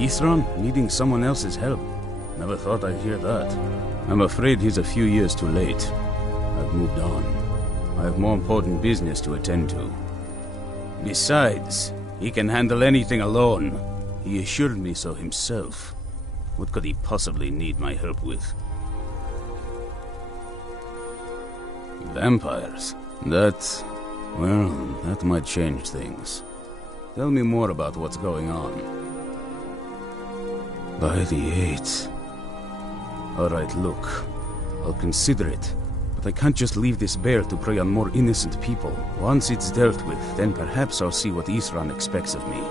Ithran needing someone else's help. Never thought I'd hear that. I'm afraid he's a few years too late. I've moved on. I have more important business to attend to. Besides, he can handle anything alone. He assured me so himself. What could he possibly need my help with? Vampires? That might change things. Tell me more about what's going on. By the 8th. Alright, look. I'll consider it. But I can't just leave this bear to prey on more innocent people. Once it's dealt with, then perhaps I'll see what Ithran expects of me.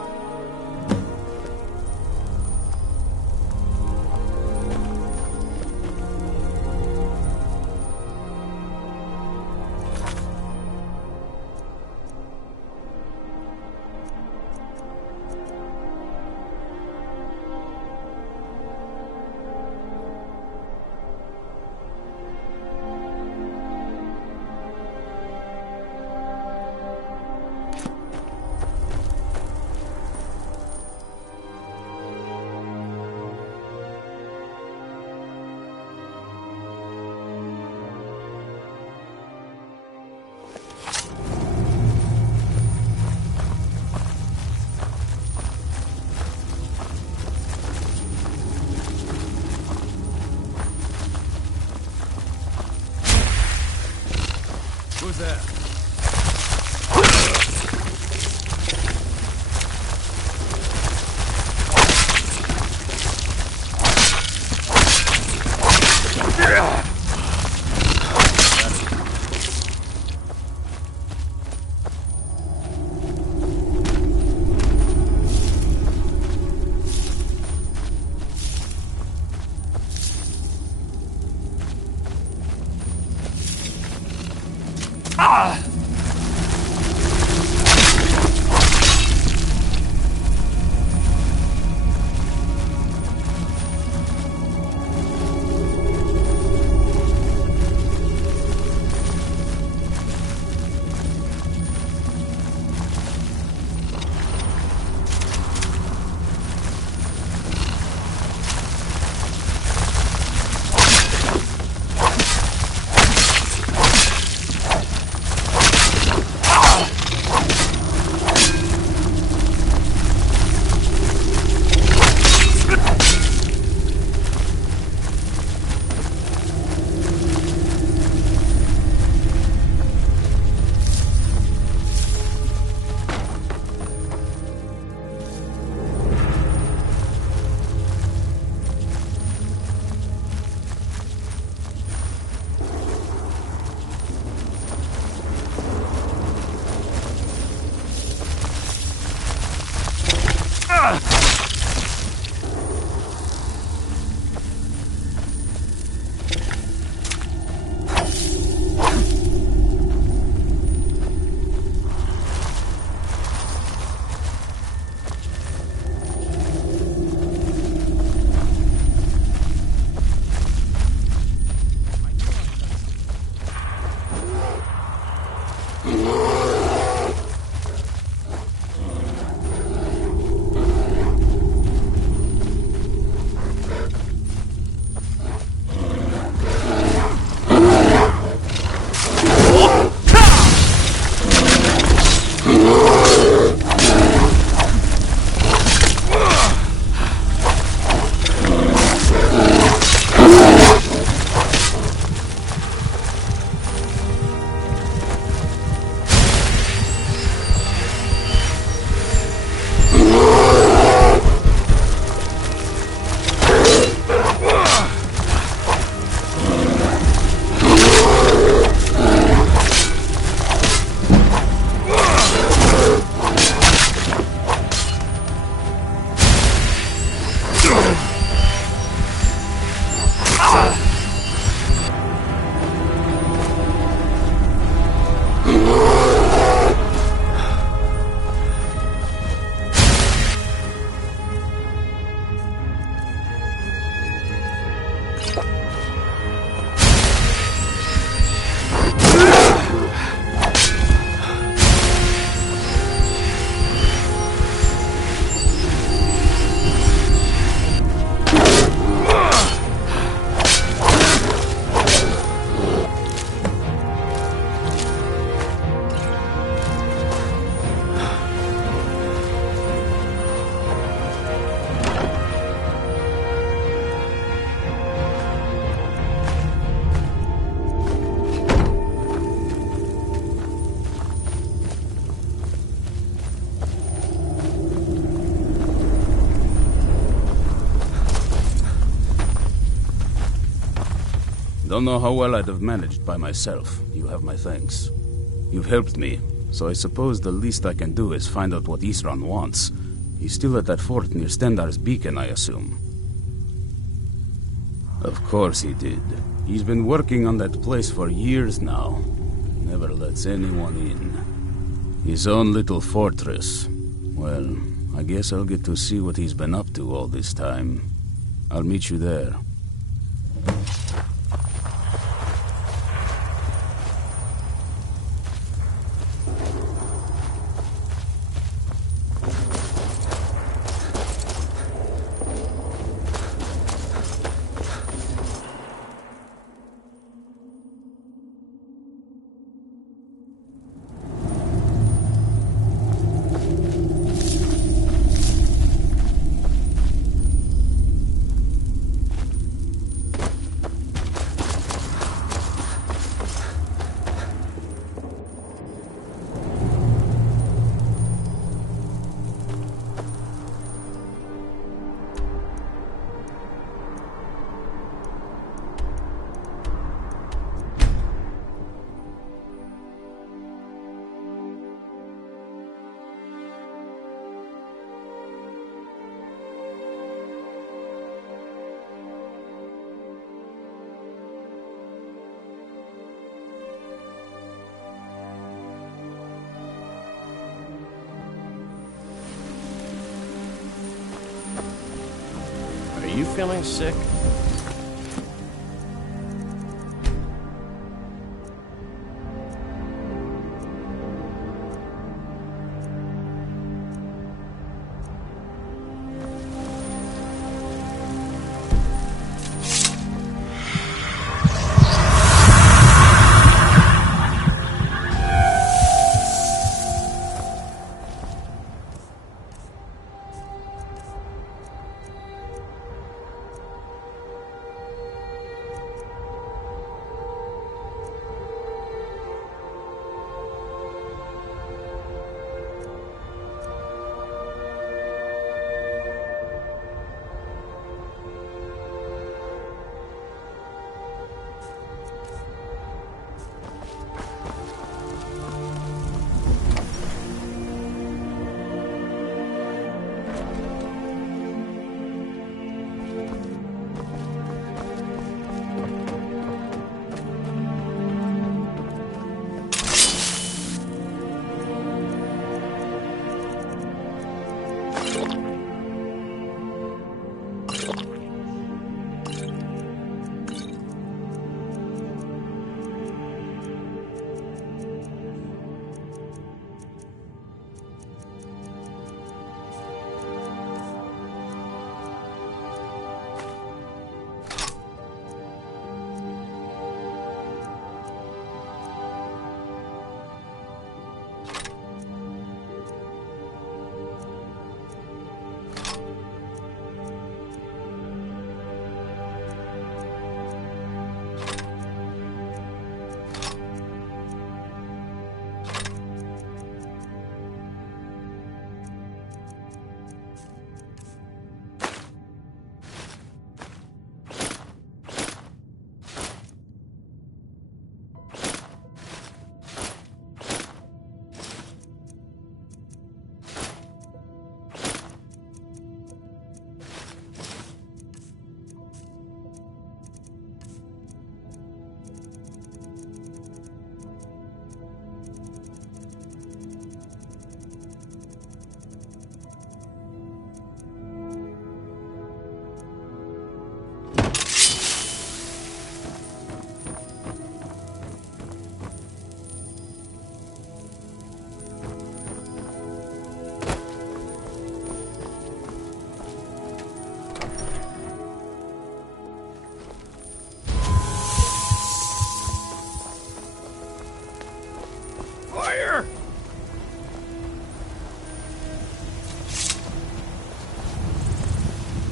Who's there? don't know how well I'd have managed by myself. You have my thanks. You've helped me, so I suppose the least I can do is find out what Isran wants. He's still at that fort near Stendar's beacon, I assume. Of course he did. He's been working on that place for years now. Never lets anyone in. His own little fortress. Well, I guess I'll get to see what he's been up to all this time. I'll meet you there. Are you feeling sick?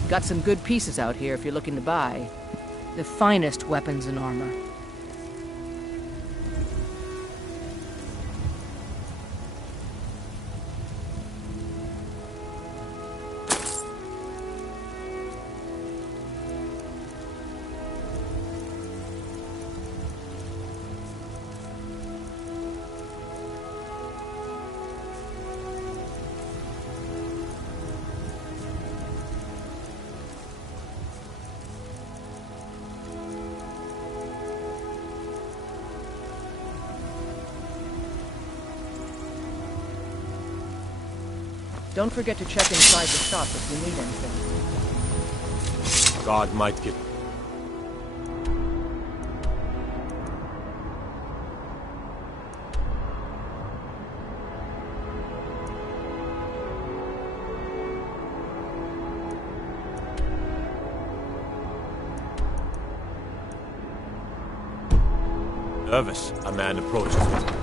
Got some good pieces out here if you're looking to buy. The finest weapons and armor. Don't forget to check inside the shop if you need anything. God might give... Nervous, a man approaches me.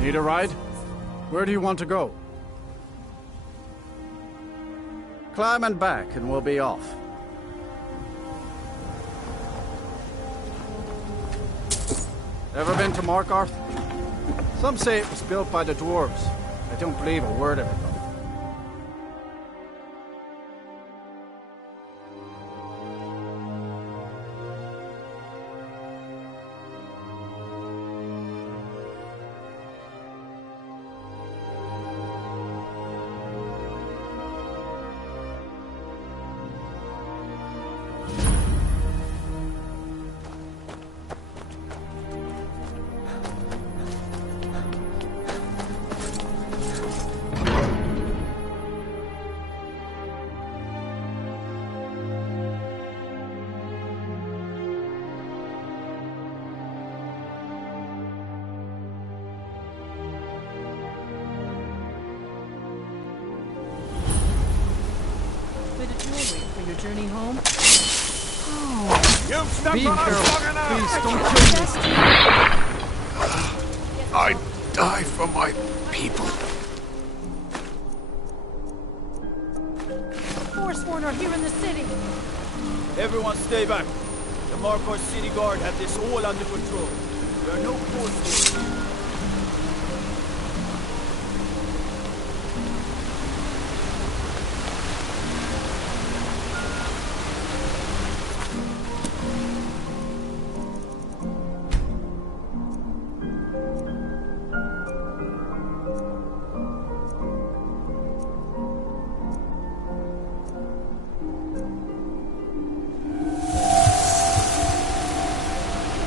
Need a ride? Where do you want to go? Climb and back and we'll be off. Ever been to Markarth? Some say it was built by the dwarves. I don't believe a word of it, though. Your journey home? You've stuck Be on us careful. long enough! Please don't kill me. I die for my people. Forsworn are here in the city. Everyone stay back. The Markarth City Guard have this all under control. There are no forces.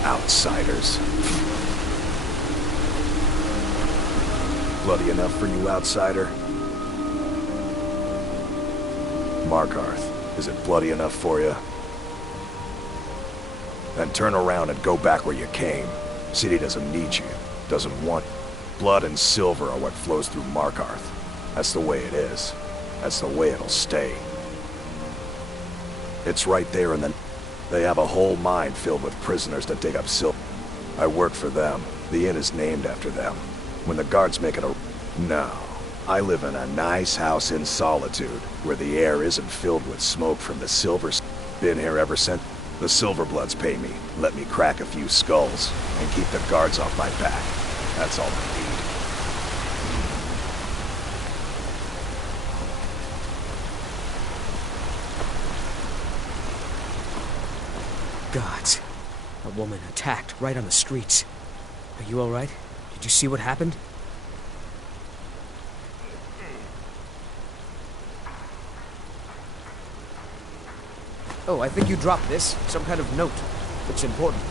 Outsiders. Bloody enough for you, outsider? Markarth, is it bloody enough for you? Then turn around and go back where you came. City doesn't need you, doesn't want you. Blood and silver are what flows through Markarth. That's the way it is. That's the way it'll stay. It's right there in the... They have a whole mine filled with prisoners to dig up silver. I work for them. The inn is named after them. When the guards make it a... No. I live in a nice house in solitude, where the air isn't filled with smoke from the silver... Been here ever since. The Silverbloods pay me, let me crack a few skulls, and keep the guards off my back. That's all I need. Gods. A woman attacked right on the streets. Are you alright? Did you see what happened? Oh, I think you dropped this. Some kind of note. It's important.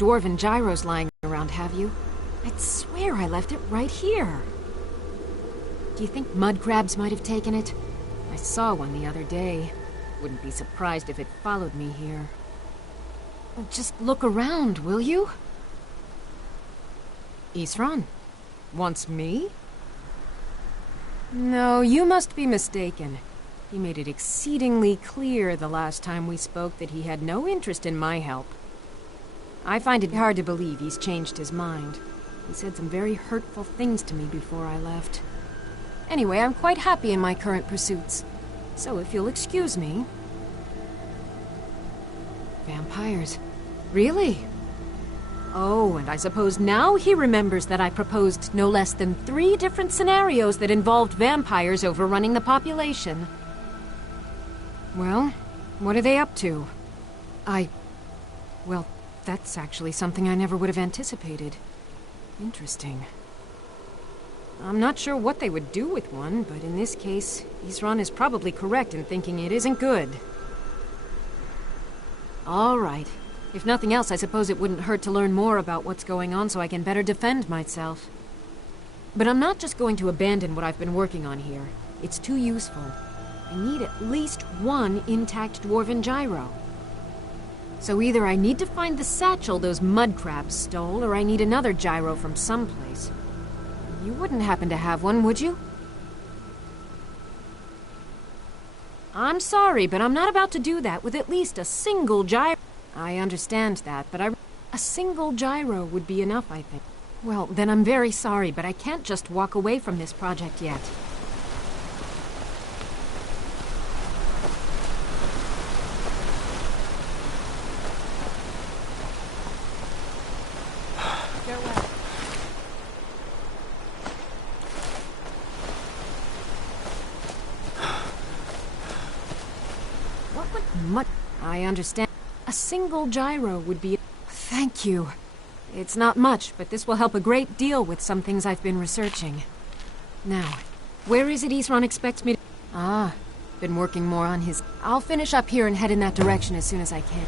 dwarven gyros lying around, have you? I'd swear I left it right here. Do you think mud crabs might have taken it? I saw one the other day. Wouldn't be surprised if it followed me here. Well, just look around, will you? Isran? Wants me? No, you must be mistaken. He made it exceedingly clear the last time we spoke that he had no interest in my help. I find it hard to believe he's changed his mind. He said some very hurtful things to me before I left. Anyway, I'm quite happy in my current pursuits. So if you'll excuse me... Vampires. Really? Oh, and I suppose now he remembers that I proposed no less than 3 different scenarios that involved vampires overrunning the population. Well, what are they up to? Well, that's actually something I never would have anticipated. Interesting. I'm not sure what they would do with one, but in this case, Isran is probably correct in thinking it isn't good. All right. If nothing else, I suppose it wouldn't hurt to learn more about what's going on so I can better defend myself. But I'm not just going to abandon what I've been working on here. It's too useful. I need at least 1 intact dwarven gyro. So either I need to find the satchel those mud crabs stole, or I need another gyro from someplace. You wouldn't happen to have one, would you? I'm sorry, but I'm not about to do that with at least a single gyro. I understand that, but a single gyro would be enough, I think. Well, then I'm very sorry, but I can't just walk away from this project yet. I understand. A single gyro would be... Thank you. It's not much, but this will help a great deal with some things I've been researching. Now, where is it Isran expects me to... been working more on his... I'll finish up here and head in that direction as soon as I can.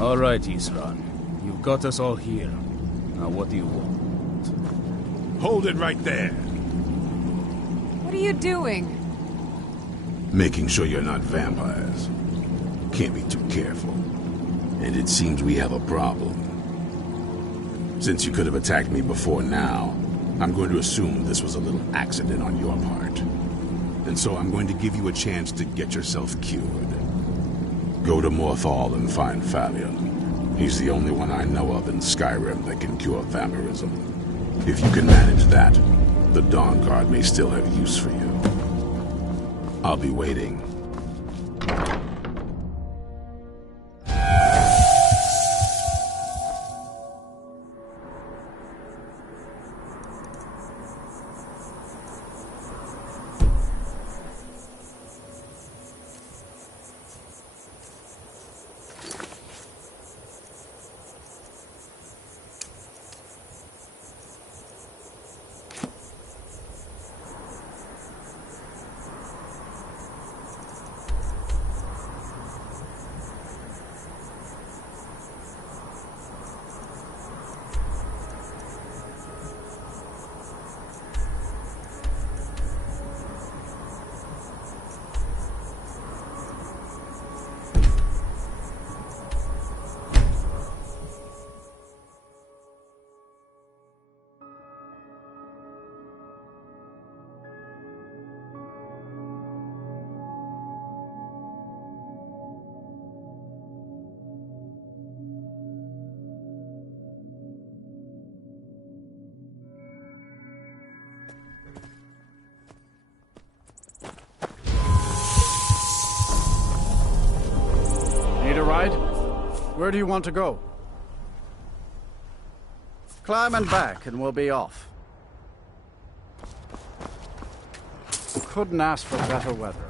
All right, Isran. You've got us all here. Now what do you want? Hold it right there. What are you doing? Making sure you're not vampires. Can't be too careful. And it seems we have a problem. Since you could have attacked me before now, I'm going to assume this was a little accident on your part. And so I'm going to give you a chance to get yourself cured. Go to Morthal and find Thalia. He's the only one I know of in Skyrim that can cure vampirism. If you can manage that, the Dawn Guard may still have use for you. I'll be waiting. Need a ride? Where do you want to go? Climb and back and we'll be off. Couldn't ask for better weather.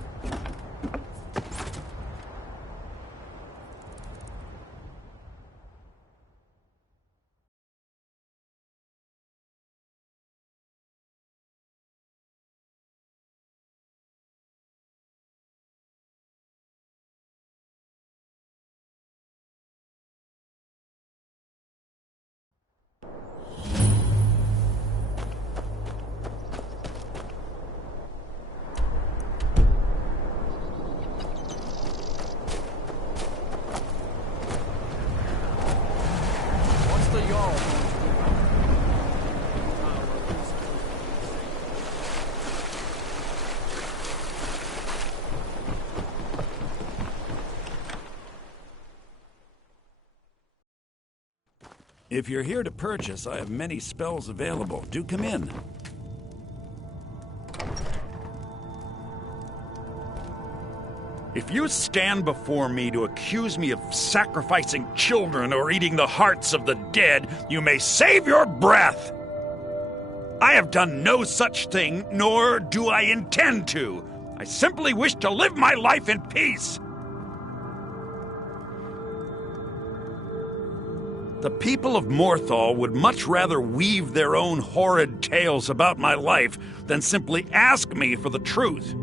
If you're here to purchase, I have many spells available. Do come in. If you stand before me to accuse me of sacrificing children or eating the hearts of the dead, you may save your breath. I have done no such thing, nor do I intend to. I simply wish to live my life in peace. The people of Morthal would much rather weave their own horrid tales about my life than simply ask me for the truth.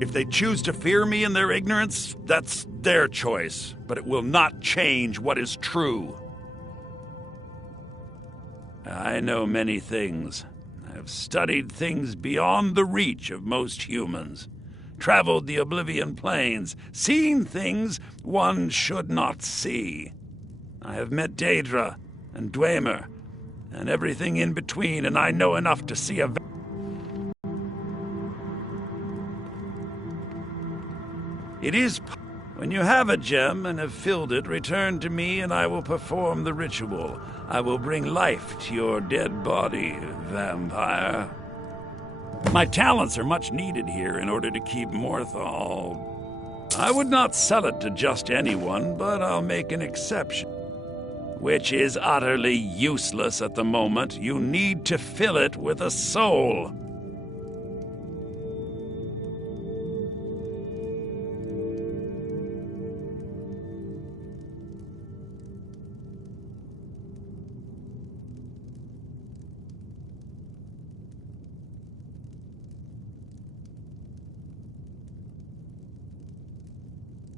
If they choose to fear me in their ignorance, that's their choice, but it will not change what is true. I know many things. I have studied things beyond the reach of most humans, traveled the Oblivion Plains, seen things one should not see. I have met Daedra and Dwemer and everything in between, and I know enough to see a... It is... When you have a gem and have filled it, return to me and I will perform the ritual. I will bring life to your dead body, vampire. My talents are much needed here in order to keep Morthal. I would not sell it to just anyone, but I'll make an exception. Which is utterly useless at the moment. You need to fill it with a soul.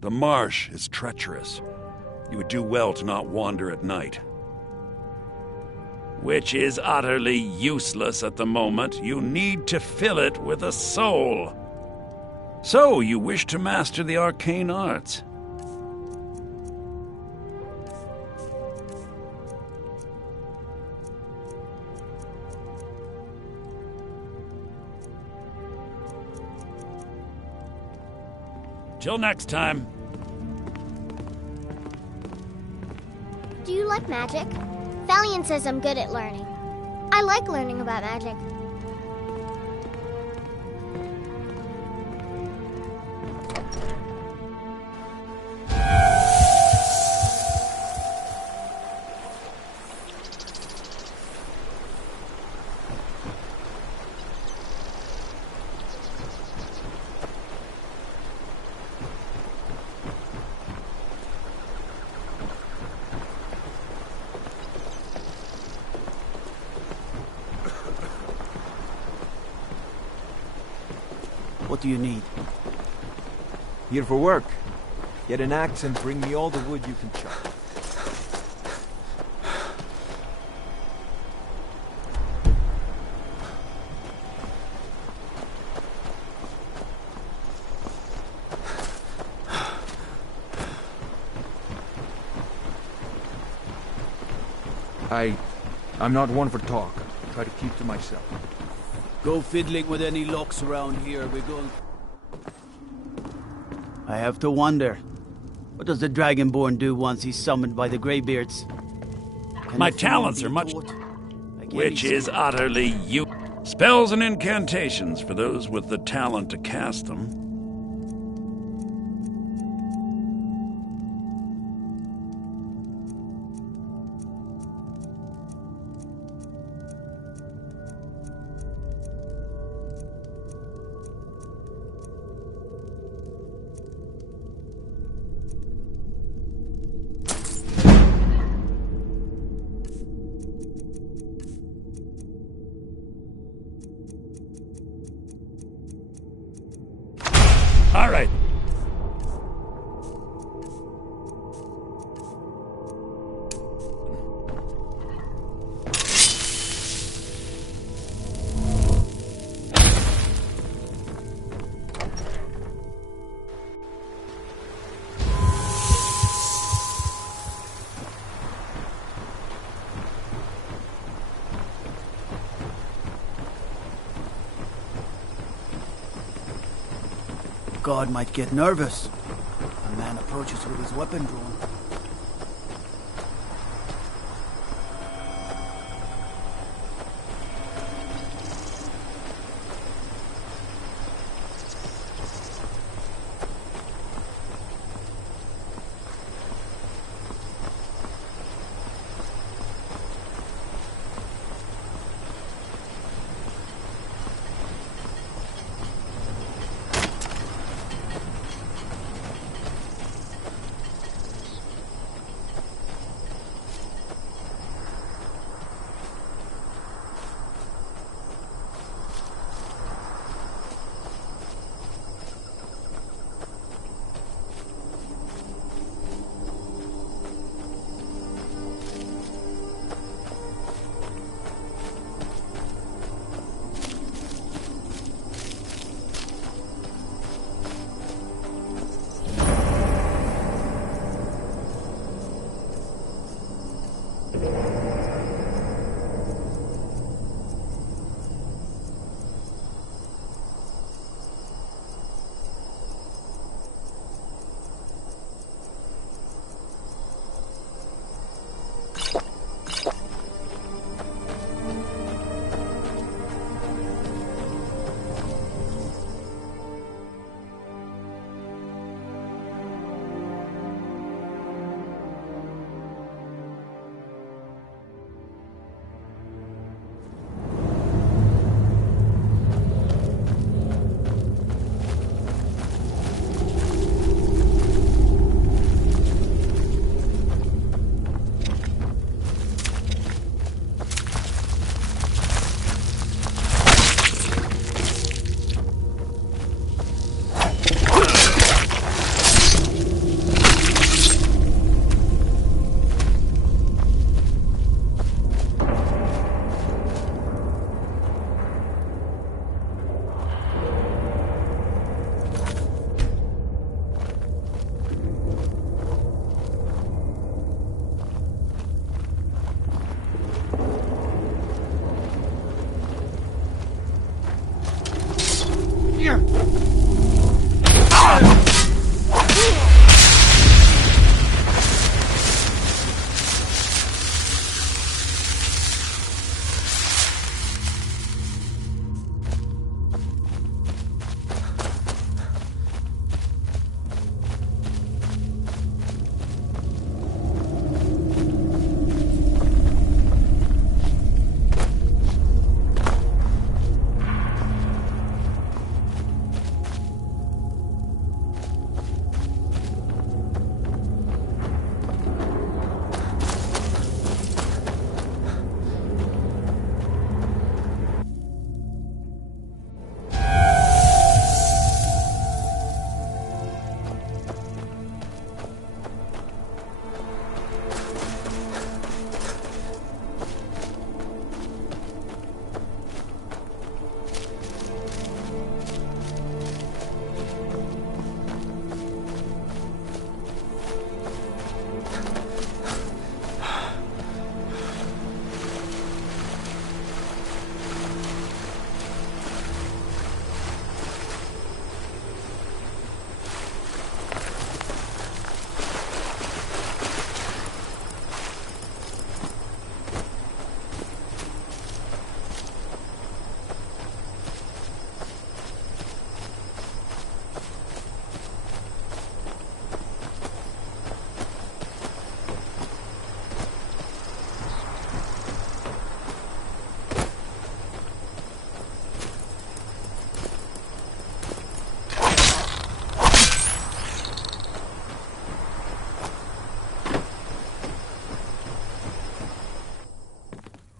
The marsh is treacherous. You would do well to not wander at night. Which is utterly useless at the moment. You need to fill it with a soul. So, you wish to master the arcane arts. Till next time. like magic. Valiant says I'm good at learning. I like learning about magic. What do you need? Here for work. Get an axe and bring me all the wood you can chop. I'm not one for talk. I try to keep to myself. Go fiddling with any locks around here. We're going... I have to wonder. What does the Dragonborn do once he's summoned by the Greybeards? My talents are much... Which is utterly spells and incantations for those with the talent to cast them. All right. God might get nervous. A man approaches with his weapon drawn.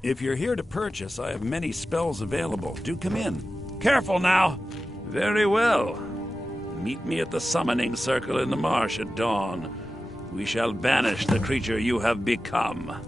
If you're here to purchase, I have many spells available. Do come in. Careful now! Very well. Meet me at the summoning circle in the marsh at dawn. We shall banish the creature you have become.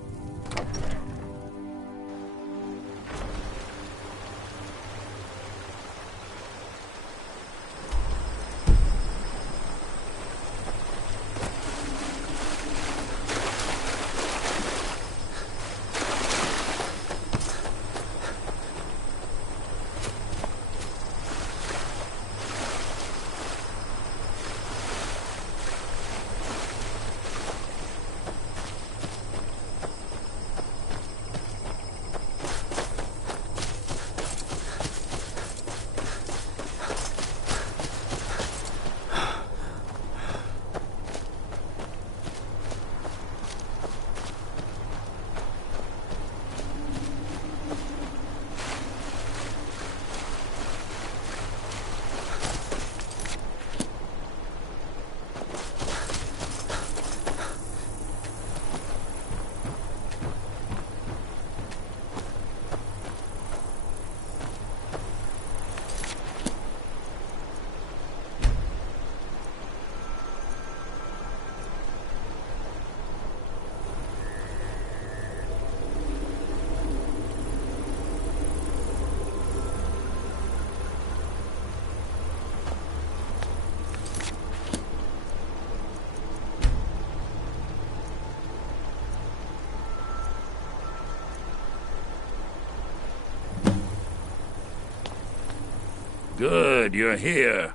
Good, you're here.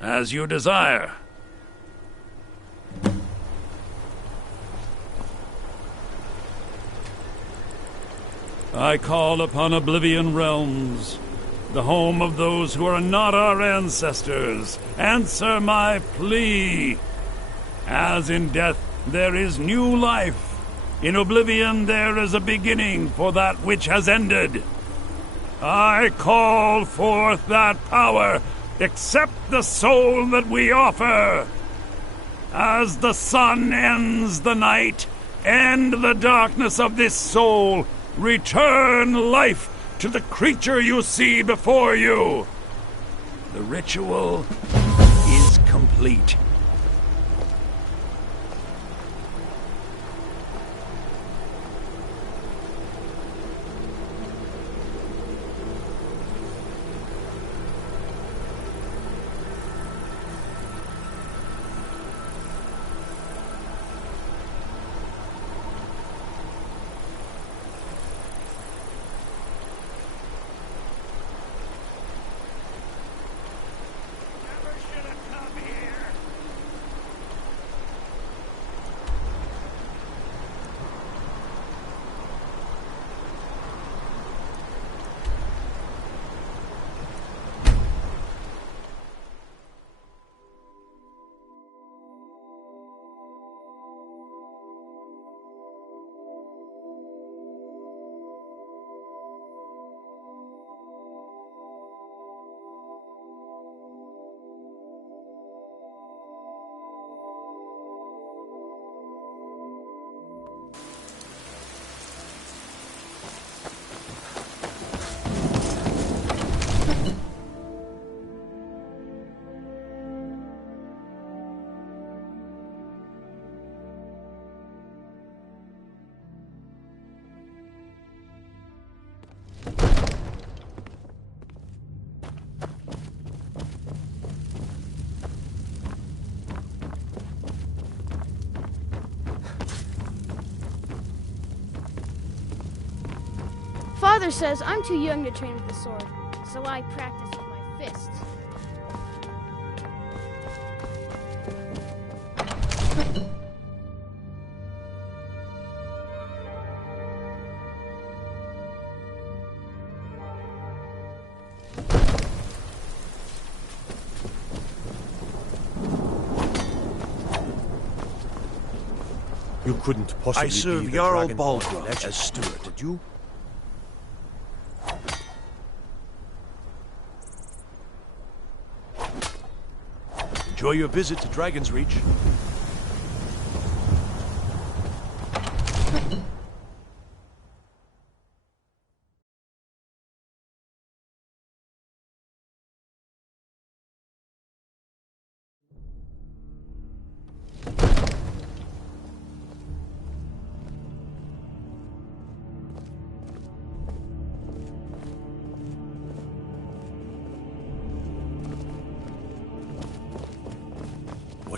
As you desire. I call upon Oblivion Realms, the home of those who are not our ancestors. Answer my plea. As in death there is new life, in Oblivion there is a beginning for that which has ended. I call forth that power. Accept the soul that we offer. As the sun ends the night, end the darkness of this soul. Return life to the creature you see before you. The ritual is complete. Father says I'm too young to train with the sword, so I practice with my fists. You couldn't possibly I serve be the Jarl Dragon Baldwin Lord as steward. could you? Enjoy your visit to Dragon's Reach.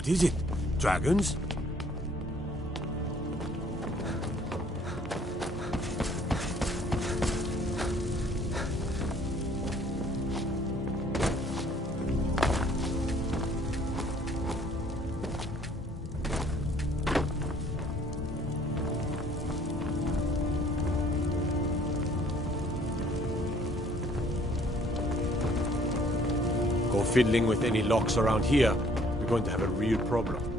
What is it? Dragons? Go fiddling with any locks around here, we're going to have a real problem.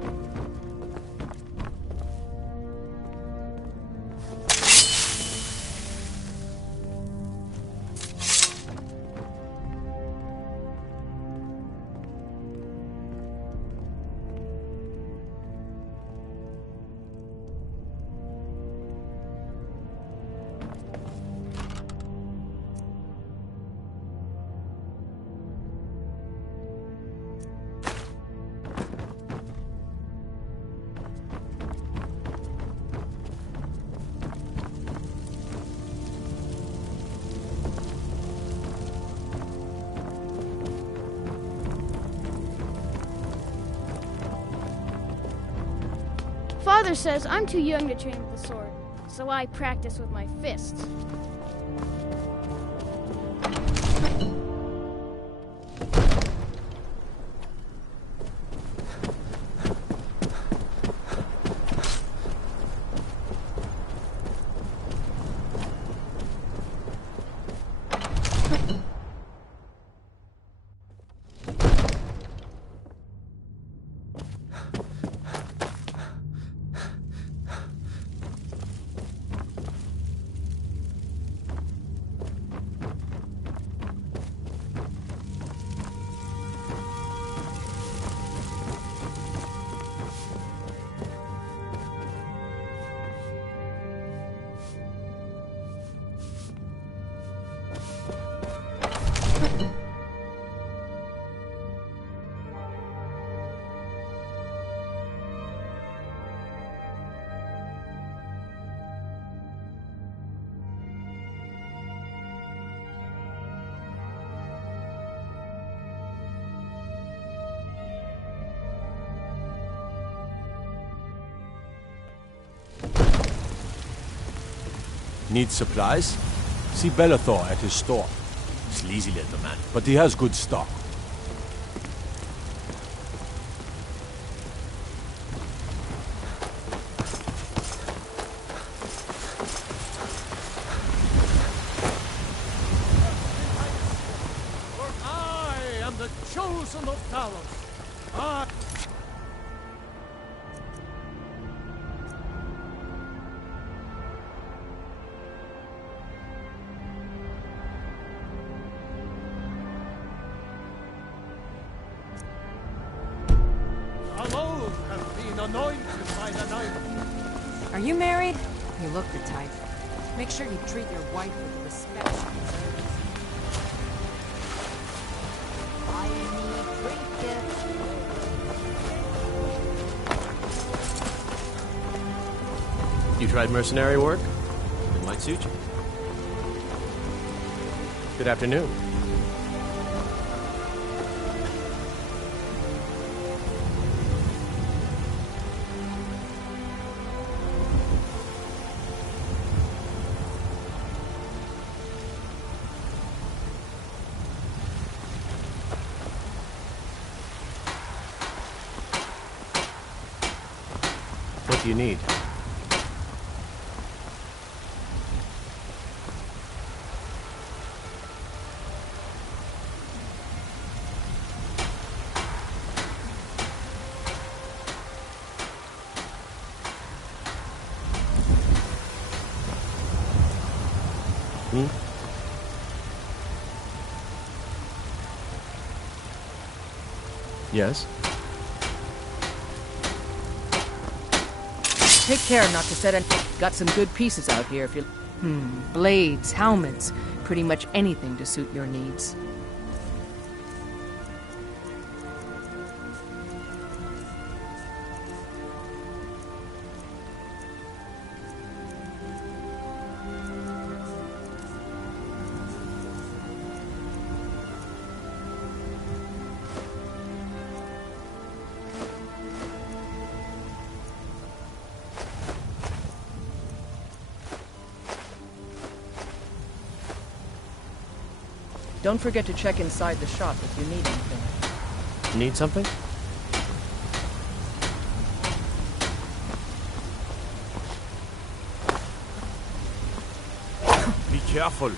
Father says I'm too young to train with the sword, so I practice with my fists. Need supplies? See Bellathor at his store. Sleazy little man, but he has good stock. For I am the chosen of Talos. I... alone have been anointed by the night. Are you married? You look the type. Make sure you treat your wife with the respect she deserves. You tried mercenary work? It might suit you. Good afternoon. What do you need? Me? Yes? Take care not to set any... Got some good pieces out here if you... blades, helmets, pretty much anything to suit your needs. Don't forget to check inside the shop if you need anything. Need something? Be careful.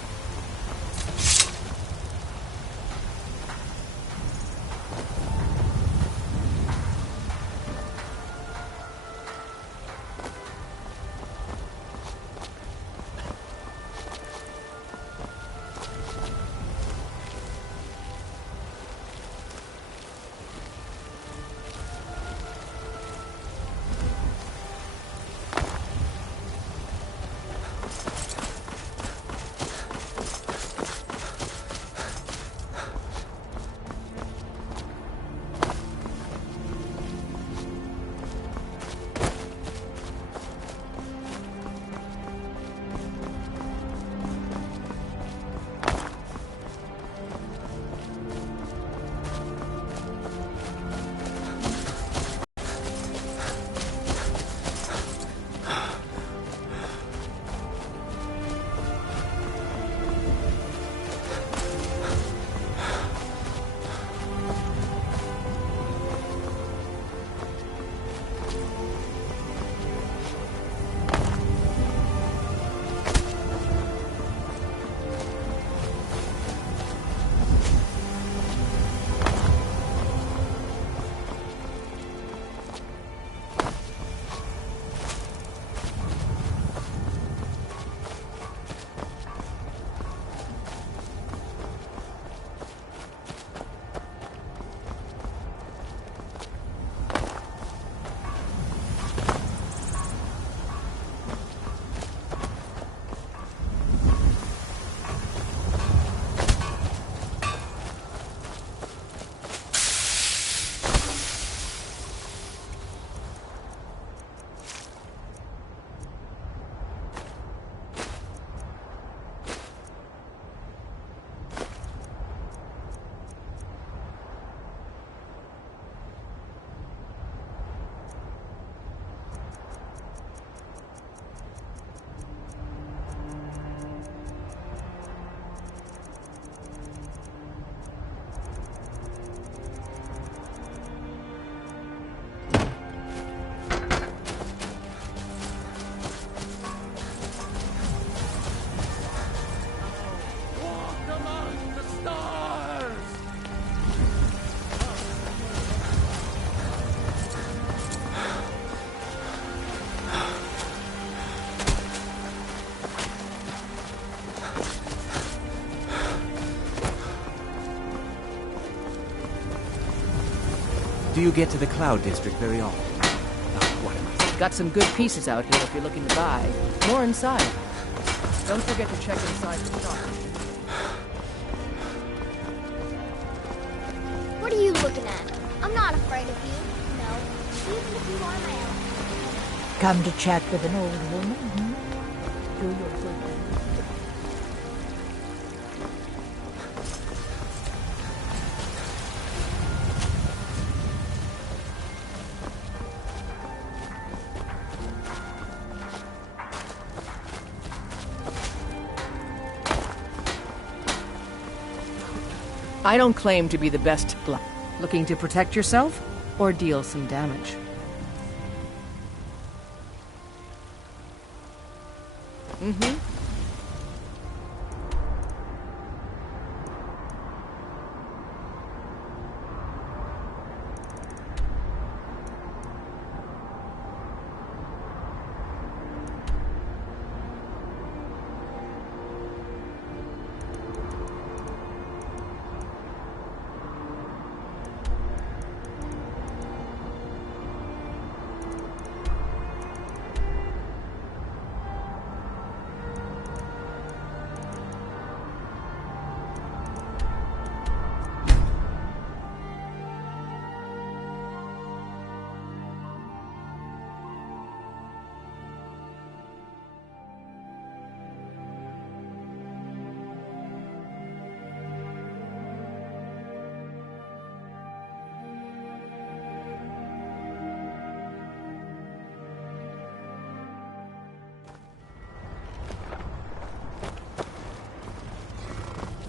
Do you get to the Cloud District very often? Got some good pieces out here if you're looking to buy. More inside. Don't forget to check inside the shop. What are you looking at? I'm not afraid of you. No. Even if you are my ally. Come to chat with an old woman, hmm? Do your good. I don't claim to be the best. Looking to protect yourself or deal some damage? Mm-hmm.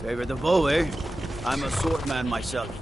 Favor the bow, eh? I'm a swordman myself.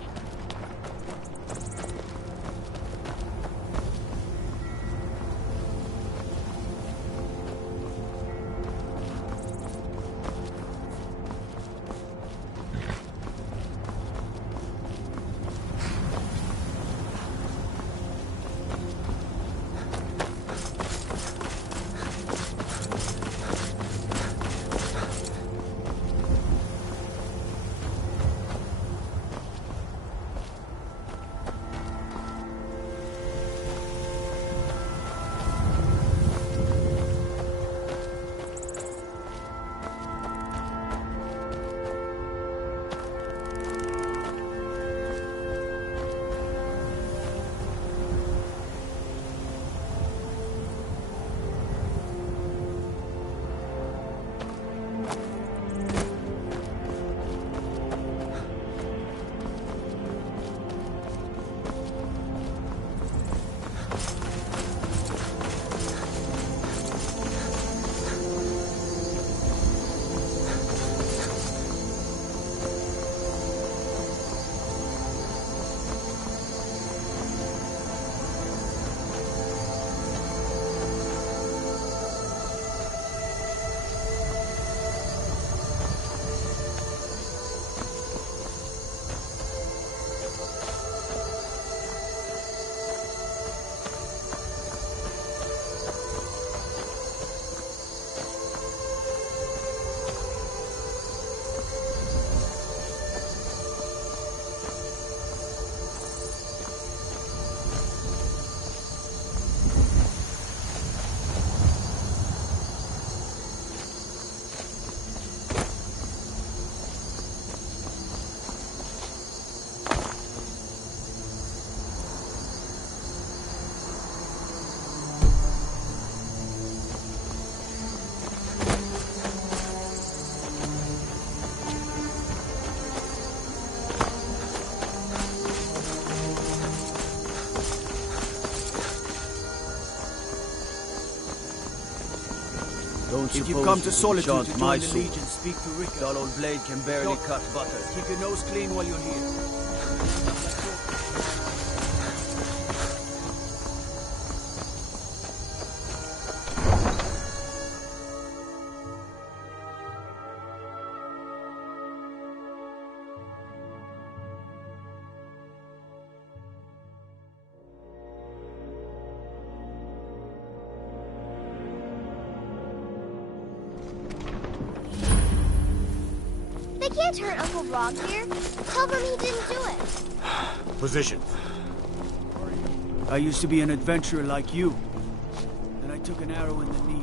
If you come to Solitude to join the Legion, speak to Rick. Dull old blade can barely cut butter. Keep your nose clean while you're here. They can't hurt Uncle Rob here. Tell them he didn't do it. Position. I used to be an adventurer like you. Then I took an arrow in the knee.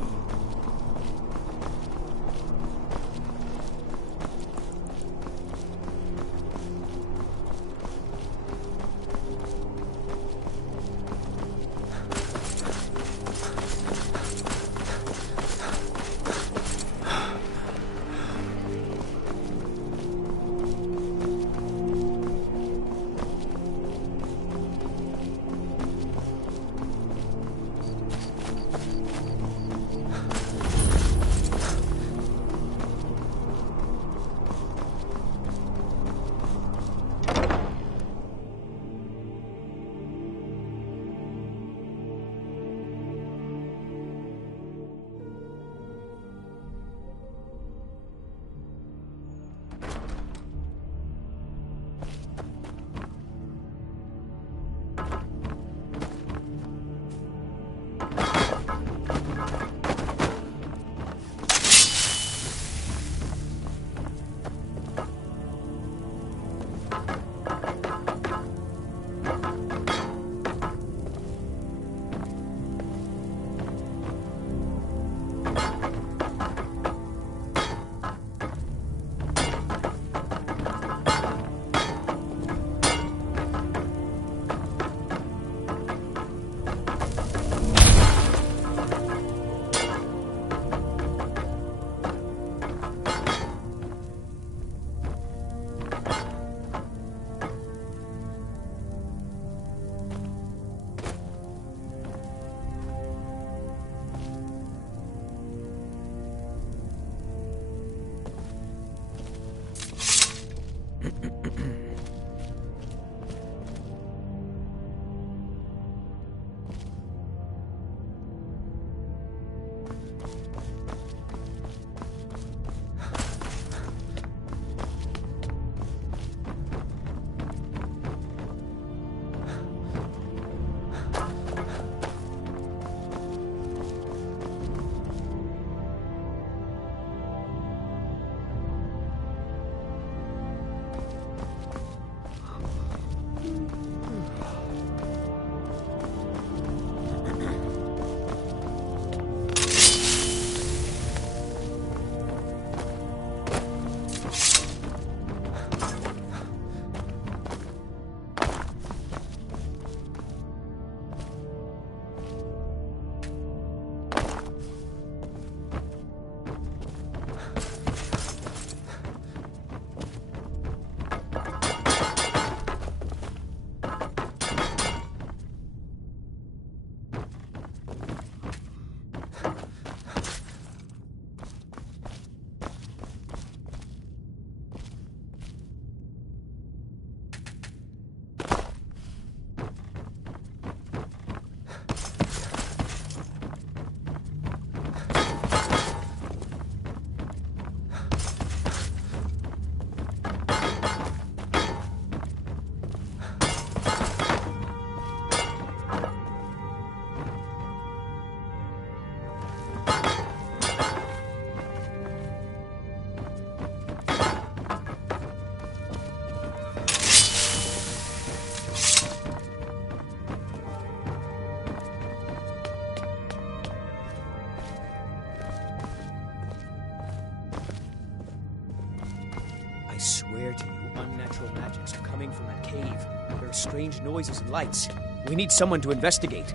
swear to you, unnatural magics are coming from that cave. There are strange noises and lights. We need someone to investigate.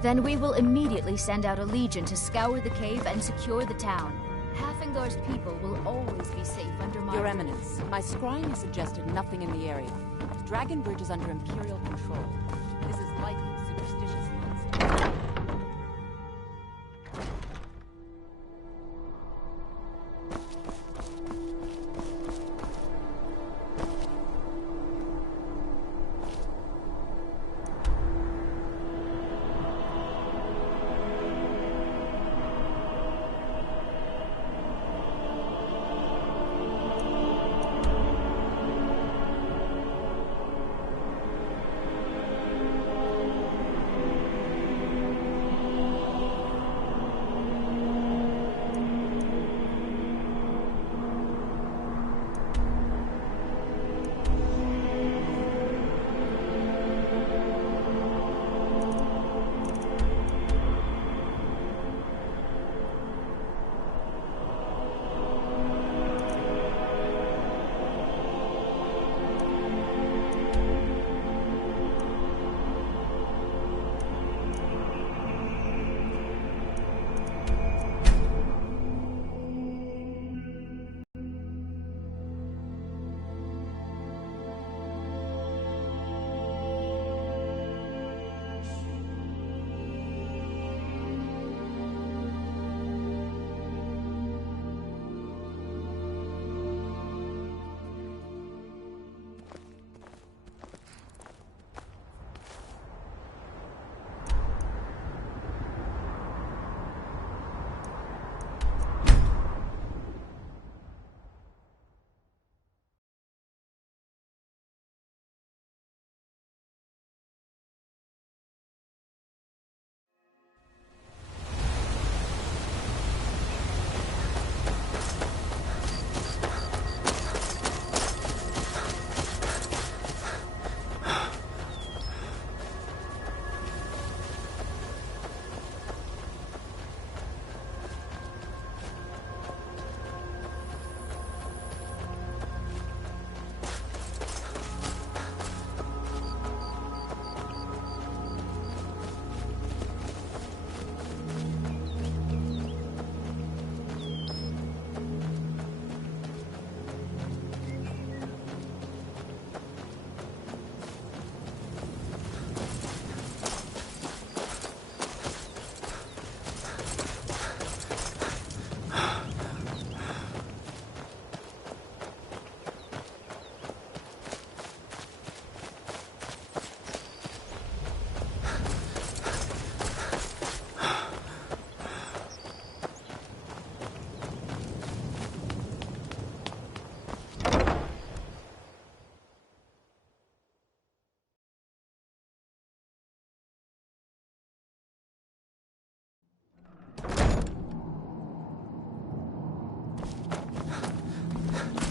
Then we will immediately send out a legion to scour the cave and secure the town. Hafengar's people will always be safe under my... Your Eminence, my scrying has suggested nothing in the area. The Dragon Bridge is under Imperial control. This is likely superstitious nonsense.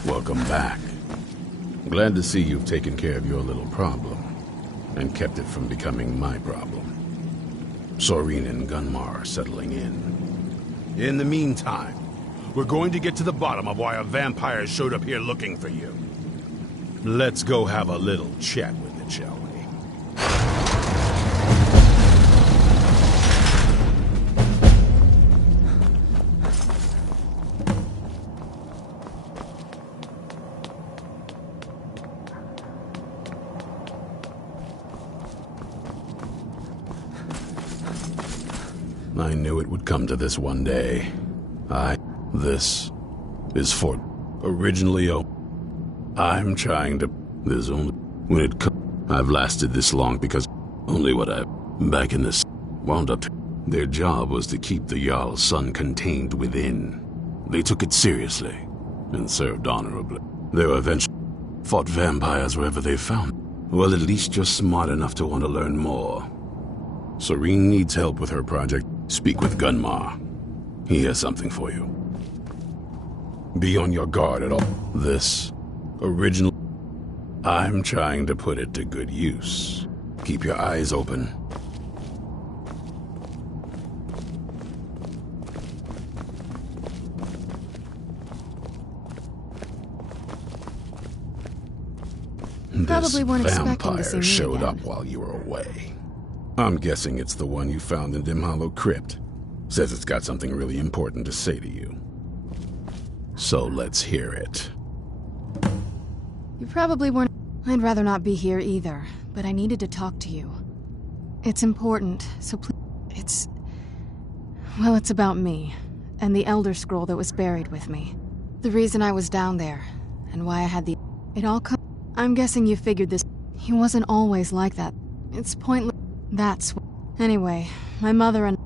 Welcome back. Glad to see you've taken care of your little problem, and kept it from becoming my problem. Soreen and Gunmar are settling in. In the meantime, we're going to get to the bottom of why a vampire showed up here looking for you. Let's go have a little chat with it, shall we? I knew it would come to this one day. This is for originally I'm trying to... There's only... When it comes... I've lasted this long because only what I... Back in this... Wound up... Their job was to keep the Jarl's son contained within. They took it seriously and served honorably. They were eventually... Fought vampires wherever they found. Well, at least you're smart enough to want to learn more. Soreen needs help with her project. Speak with Gunmar. He has something for you. Be on your guard at all. This original... I'm trying to put it to good use. Keep your eyes open. Probably weren't expecting to see me showed again. up while you were away. I'm guessing it's the one you found in Dim Hollow Crypt. Says it's got something really important to say to you. So let's hear it. You probably weren't... I'd rather not be here either, but I needed to talk to you. It's important, so please... It's... Well, it's about me, and the Elder Scroll that was buried with me. The reason I was down there, and why I had the... It all comes... I'm guessing you figured this... He wasn't always like that. It's pointless... That's... Anyway, my mother and...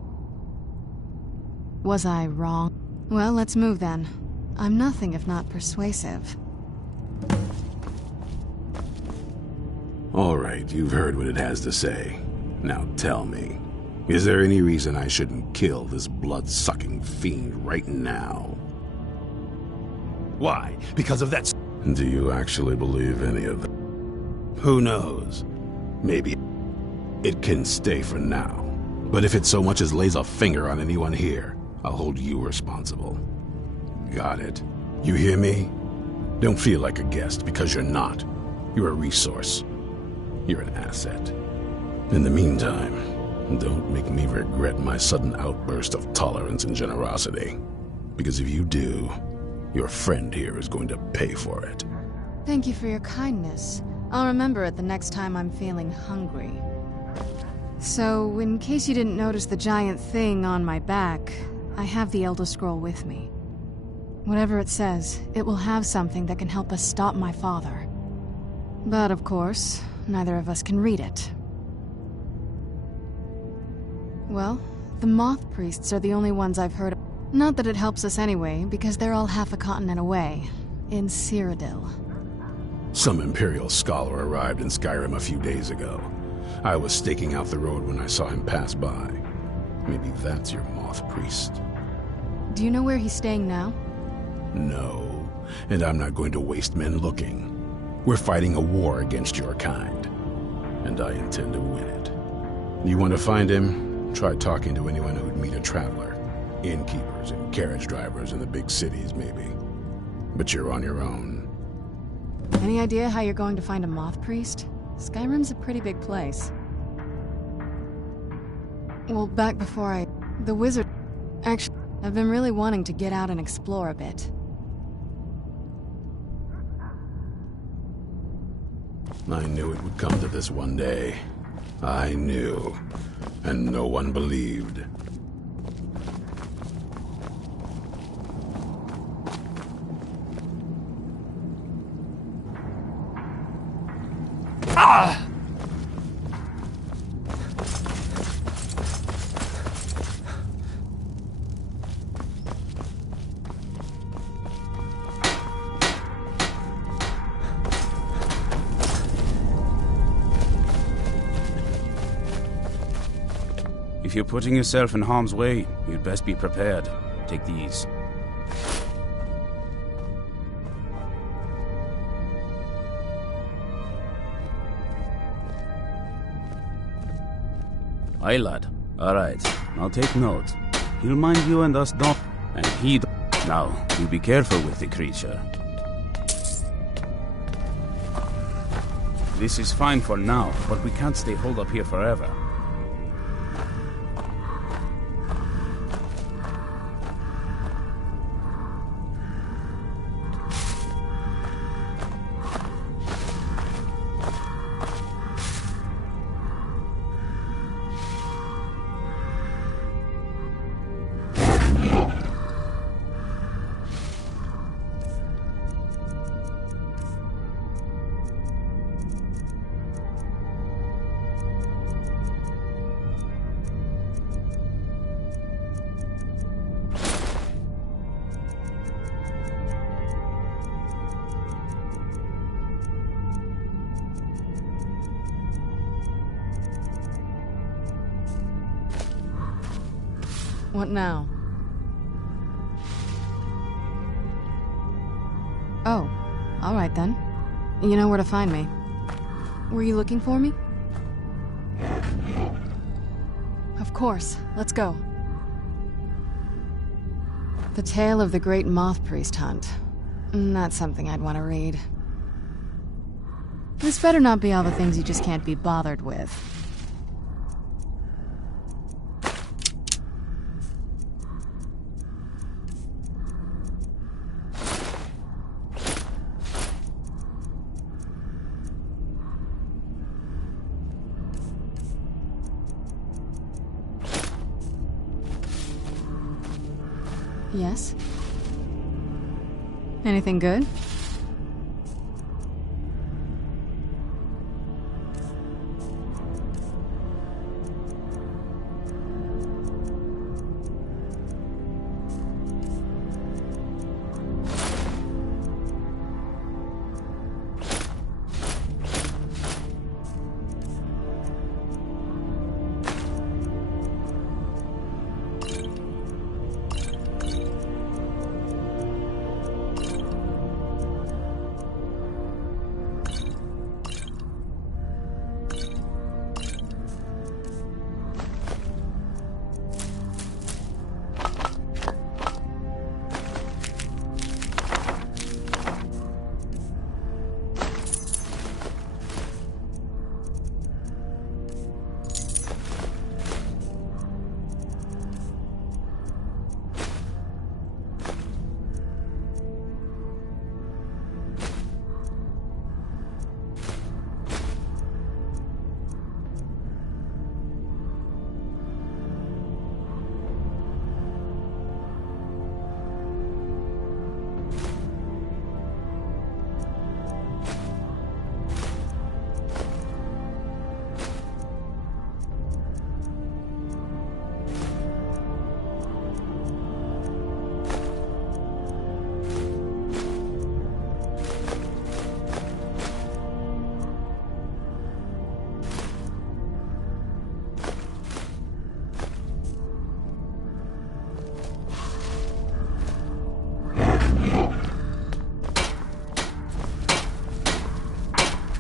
Was I wrong? Well, let's move then. I'm nothing if not persuasive. All right, you've heard what it has to say. Now tell me, is there any reason I shouldn't kill this blood-sucking fiend right now? Why? Because of that... Do you actually believe any of that? Who knows? Maybe it can stay for now. But if it so much as lays a finger on anyone here, I'll hold you responsible. Got it? You hear me? Don't feel like a guest, because you're not. You're a resource. You're an asset. In the meantime, don't make me regret my sudden outburst of tolerance and generosity. Because if you do, your friend here is going to pay for it. Thank you for your kindness. I'll remember it the next time I'm feeling hungry. So, in case you didn't notice the giant thing on my back, I have the Elder Scroll with me. Whatever it says, it will have something that can help us stop my father. But of course, neither of us can read it. Well, the Moth Priests are the only ones I've heard of. Not that it helps us anyway, because they're all half a continent away, in Cyrodiil. Some Imperial scholar arrived in Skyrim a few days ago. I was staking out the road when I saw him pass by. Maybe that's your Moth Priest. Do you know where he's staying now? No, and I'm not going to waste men looking. We're fighting a war against your kind, and I intend to win it. You want to find him? Try talking to anyone who'd meet a traveler. Innkeepers and carriage drivers in the big cities, maybe. But you're on your own. Any idea how you're going to find a Moth Priest? Skyrim's a pretty big place. Well, back before the wizard... Actually, I've been really wanting to get out and explore a bit. I knew it would come to this one day. I knew. And no one believed. Ah! If you're putting yourself in harm's way, you'd best be prepared. Take these. Aye, lad. Alright, now take note. He'll mind you and us don't. And he don't. Now, you be careful with the creature. This is fine for now, but we can't stay holed up here forever. What now? Oh, alright then. You know where to find me. Were you looking for me? Of course. Let's go. The Tale of the Great Moth Priest Hunt. That's something I'd want to read. This better not be all the things you just can't be bothered with. Yes? Anything good?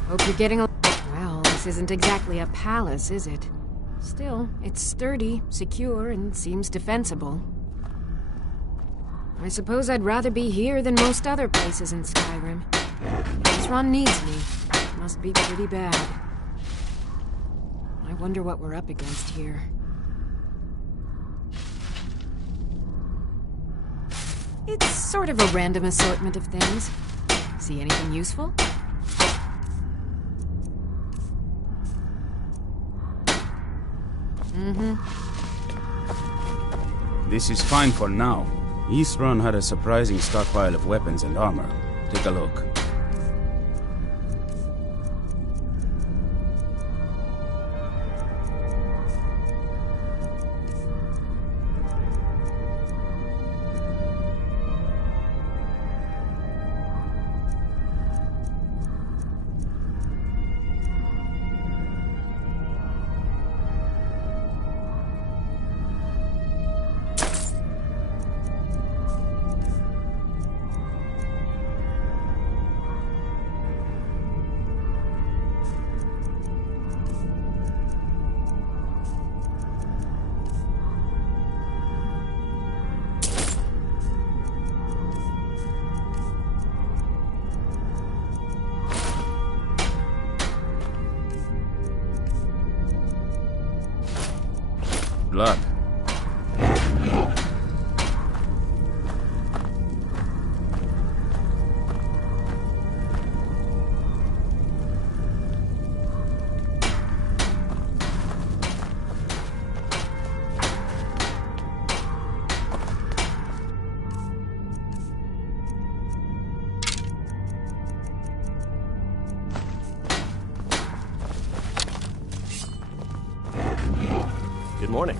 Hope you're getting a... Well, this isn't exactly a palace, is it? Still, it's sturdy, secure, and seems defensible. I suppose I'd rather be here than most other places in Skyrim. This run needs me. It must be pretty bad. I wonder what we're up against here. It's sort of a random assortment of things. See anything useful? This is fine for now. East Run had a surprising stockpile of weapons and armor. Take a look. Blood. Good morning.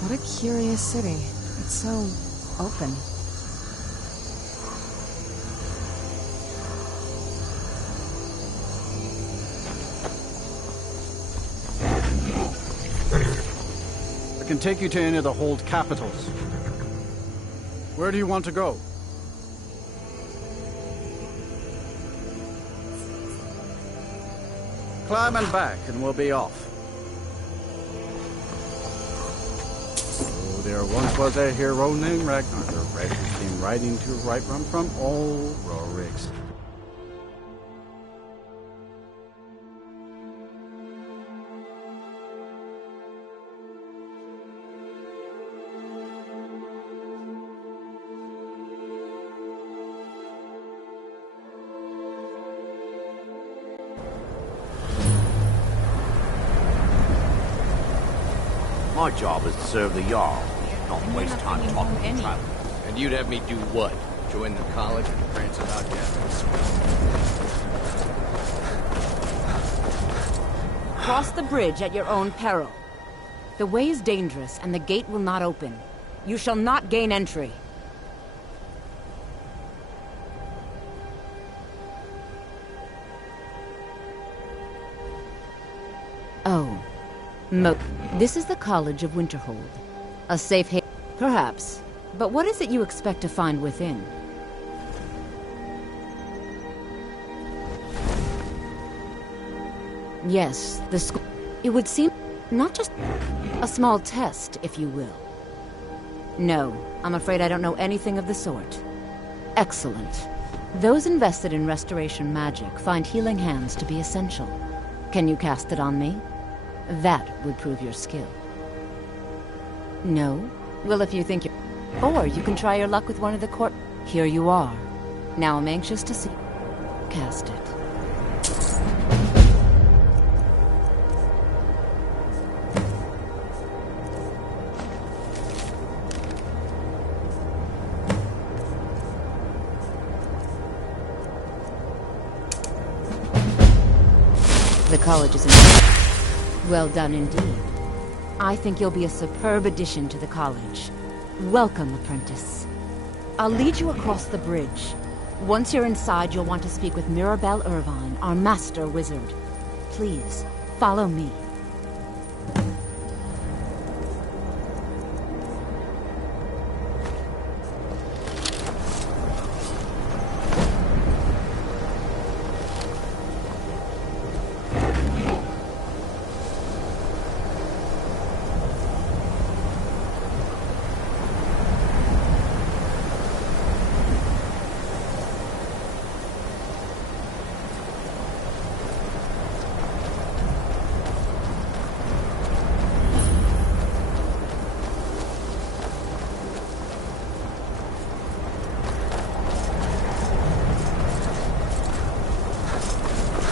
What a curious city. It's so open. I can take you to any of the hold capitals. Where do you want to go? Climb and back, and we'll be off. So there once was a hero named Ragnar the Red, who came riding to right from old Rorik's. My job is to serve the Jarl, not waste time talking to travelers. And you'd have me do what? Join the college and prance about Gavin's Cross the bridge at your own peril. The way is dangerous, and the gate will not open. You shall not gain entry. Oh. This is the College of Winterhold. A safe haven, perhaps. But what is it you expect to find within? Yes, the school. It would seem not just a small test, if you will. No, I'm afraid I don't know anything of the sort. Excellent. Those invested in restoration magic find healing hands to be essential. Can you cast it on me? That would prove your skill. No? Well, if you think you're... Or you can try your luck with one of the court... Here you are. Now I'm anxious to see... Cast it. The college is in... Well done indeed. I think you'll be a superb addition to the college. Welcome, apprentice. I'll lead you across the bridge. Once you're inside, you'll want to speak with Mirabelle Irvine, our master wizard. Please, follow me.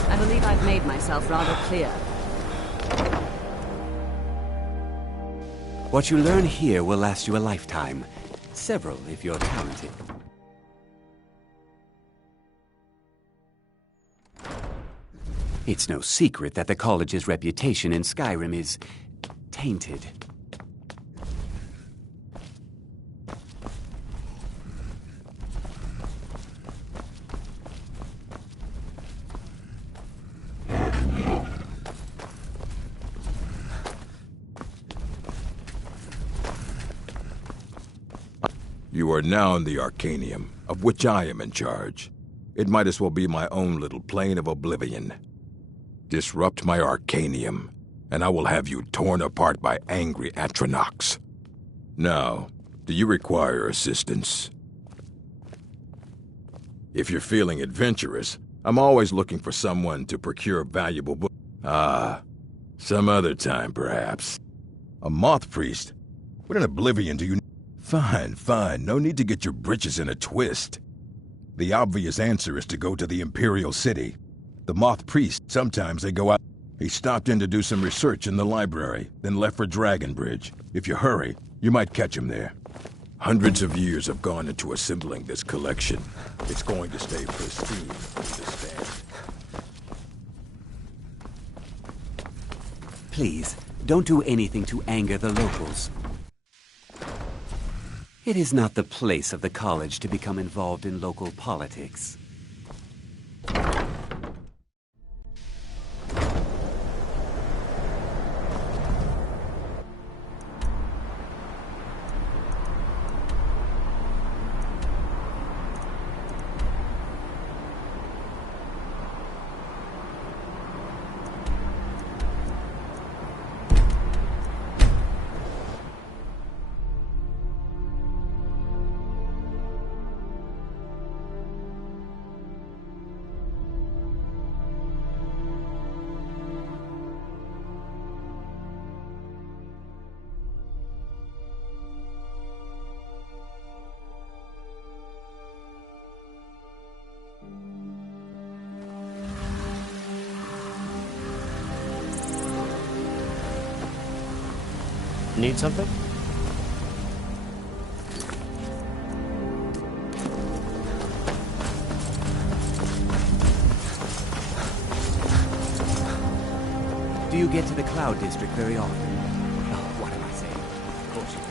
I believe I've made myself rather clear. What you learn here will last you a lifetime. Several, if you're talented. It's no secret that the college's reputation in Skyrim is tainted. You are now in the Arcanium, of which I am in charge. It might as well be my own little plane of oblivion. Disrupt my Arcanium, and I will have you torn apart by angry Atronachs. Now, do you require assistance? If you're feeling adventurous, I'm always looking for someone to procure valuable books. Ah, some other time, perhaps. A moth priest? What in oblivion do you... Fine, fine. No need to get your britches in a twist. The obvious answer is to go to the Imperial City. The moth priest, sometimes they go out. He stopped in to do some research in the library, then left for Dragonbridge. If you hurry, you might catch him there. Hundreds of years have gone into assembling this collection. It's going to stay pristine, understand? Please, don't do anything to anger the locals. It is not the place of the college to become involved in local politics. Need something? Do you get to the Cloud District very often? Oh, what am I saying? Of course you do.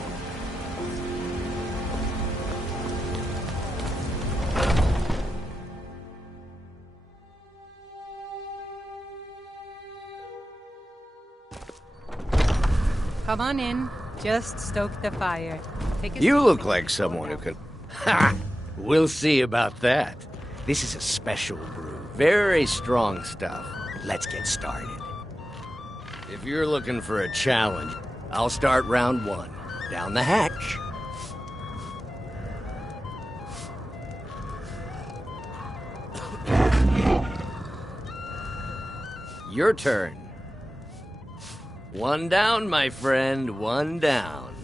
Come on in. Just stoke the fire. Take a You seat. look like someone who can... Ha! We'll see about that. This is a special brew. Very strong stuff. Let's get started. If you're looking for a challenge, I'll start round one. Down the hatch. Your turn. One down, my friend, one down.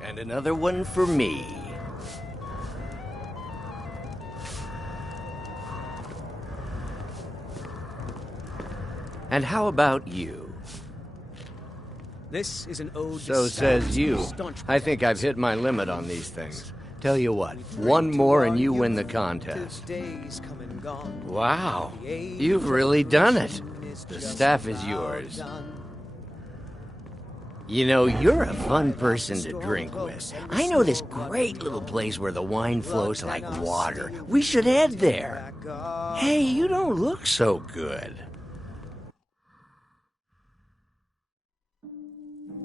And another one for me. And how about you? This is an ode to So says you. staunch I think I've hit my limit on these things. Tell you what, one more and you win the contest. days come and gone. Wow, you've really done it. The staff is yours. You know, you're a fun person to drink with. I know this great little place where the wine flows like water. We should head there. Hey, you don't look so good.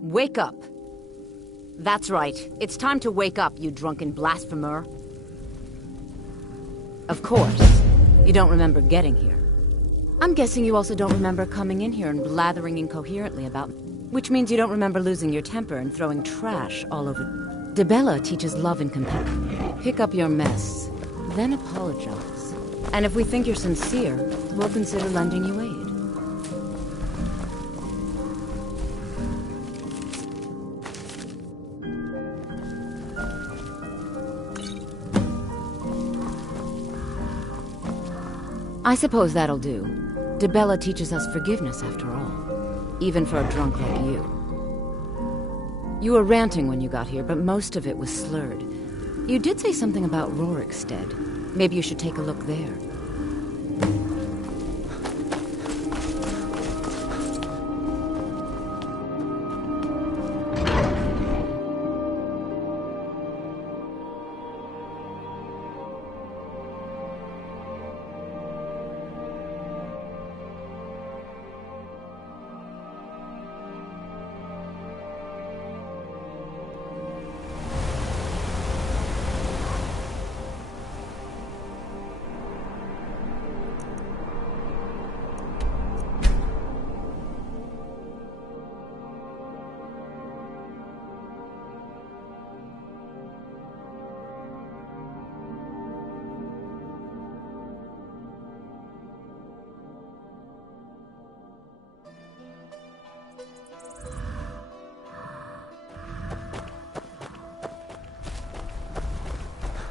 Wake up. That's right. It's time to wake up, you drunken blasphemer. Of course, you don't remember getting here. I'm guessing you also don't remember coming in here and blathering incoherently about... Which means you don't remember losing your temper and throwing trash all over... DeBella teaches love and compassion. Pick up your mess, then apologize. And if we think you're sincere, we'll consider lending you aid. I suppose that'll do. DeBella teaches us forgiveness, after all. Even for a drunk like you. You were ranting when you got here, but most of it was slurred. You did say something about Rorikstead. Maybe you should take a look there.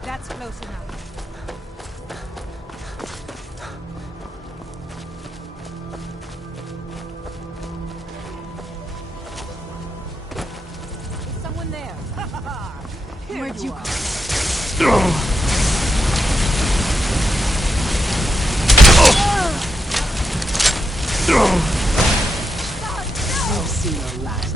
That's close enough. Is someone there? Where'd you come? You'll see your last.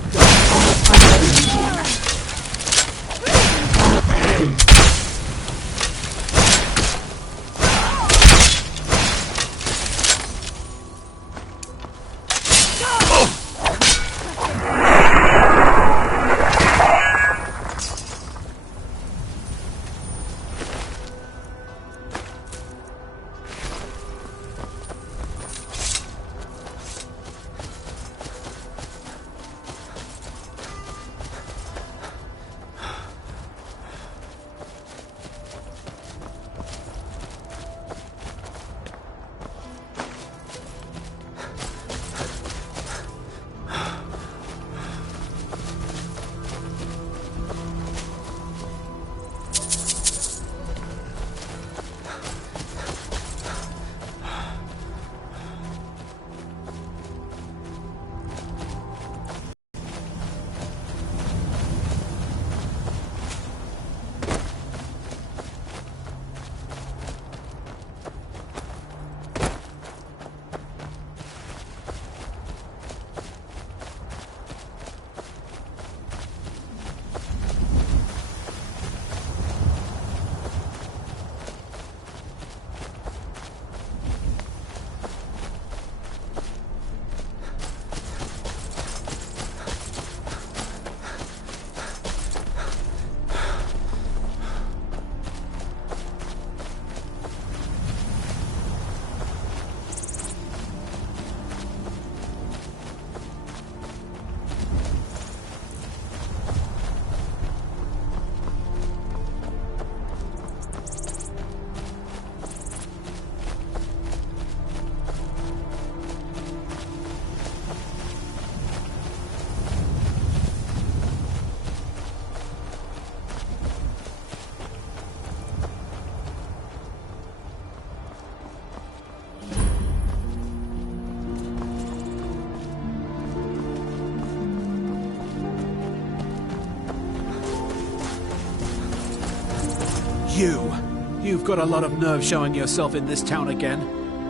You've got a lot of nerve showing yourself in this town again.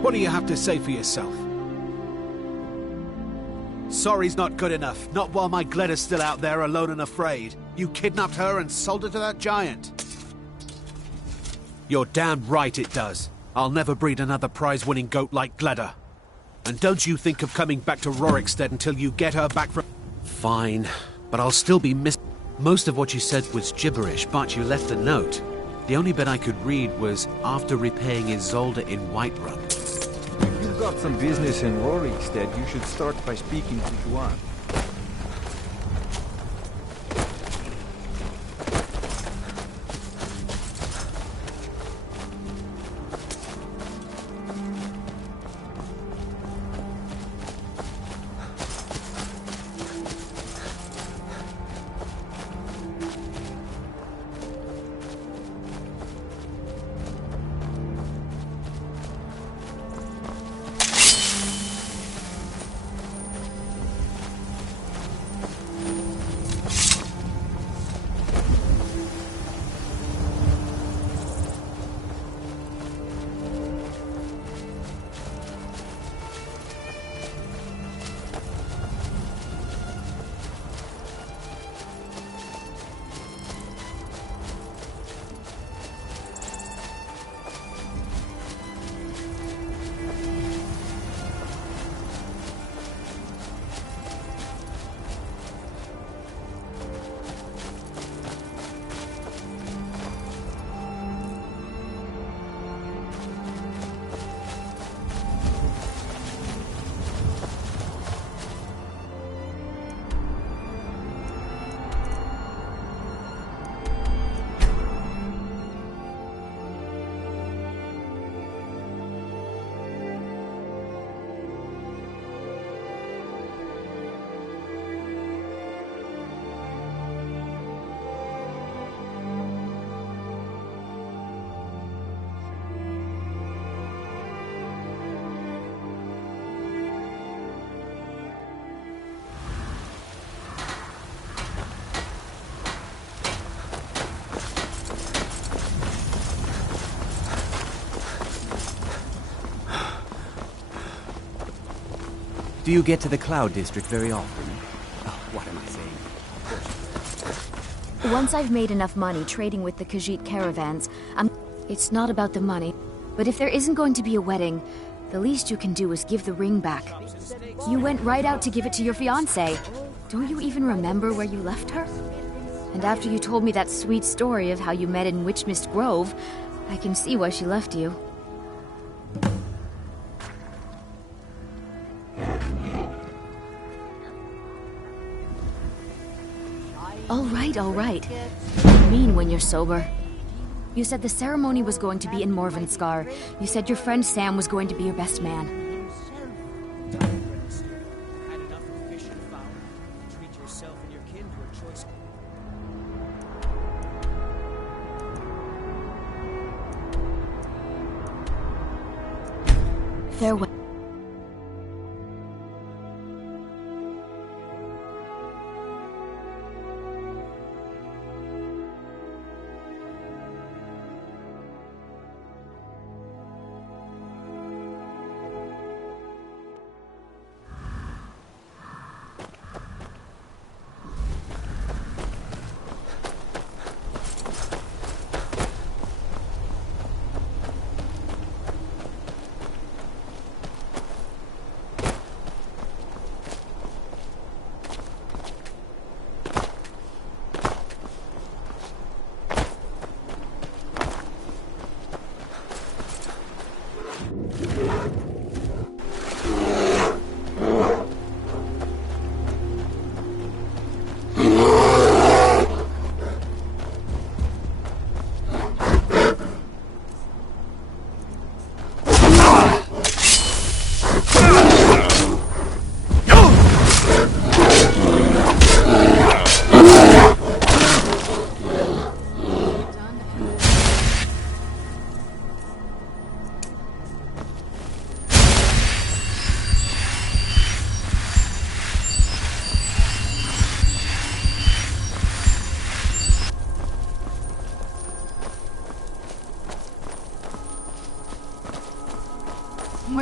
What do you have to say for yourself? Sorry's not good enough. Not while my Gletta's still out there alone and afraid. You kidnapped her and sold her to that giant. You're damn right it does. I'll never breed another prize-winning goat like Gletta. And don't you think of coming back to Rorikstead until you get her back from... Fine, but I'll still be Most of what you said was gibberish, but you left a note. The only bit I could read was, after repaying Isolde in Whiterun. If you've got some business in Rorikstead, you should start by speaking to Juan. Do you get to the Cloud District very often? Oh, what am I saying? Once I've made enough money trading with the Khajiit caravans, It's not about the money, but if there isn't going to be a wedding, the least you can do is give the ring back. You went right out to give it to your fiancé. Don't you even remember where you left her? And after you told me that sweet story of how you met in Witchmist Grove, I can see why she left you. All right. You mean when you're sober. You said the ceremony was going to be in Morvenskar. You said your friend Sam was going to be your best man. Farewell.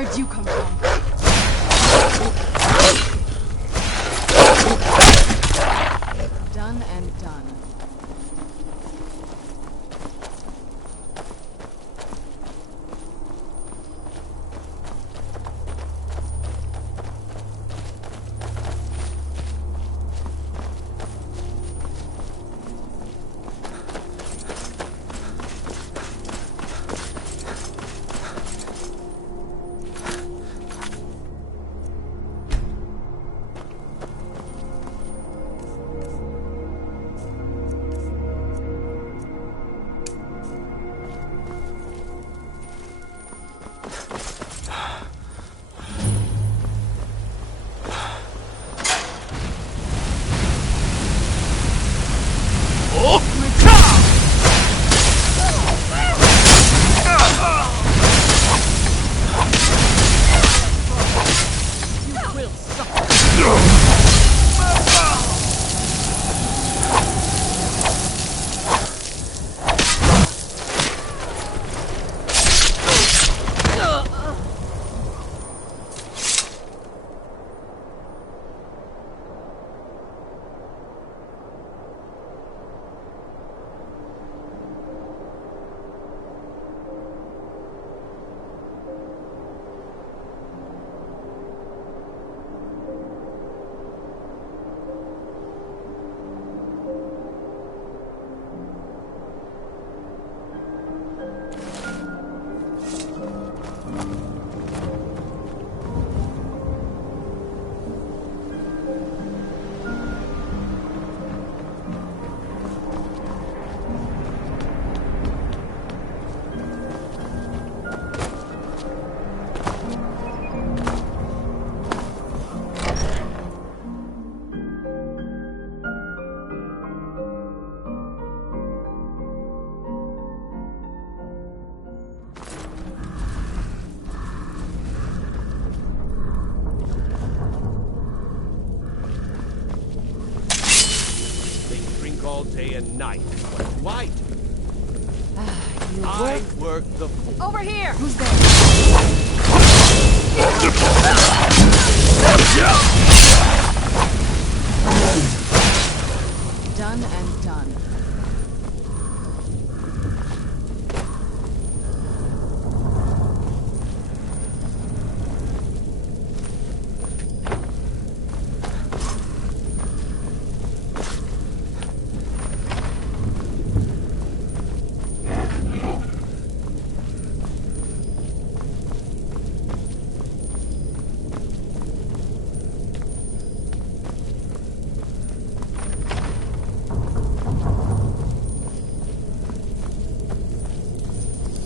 Where'd you come from? Done and done. All day and night. But why? You I work the... Over here! Who's there? Done and done.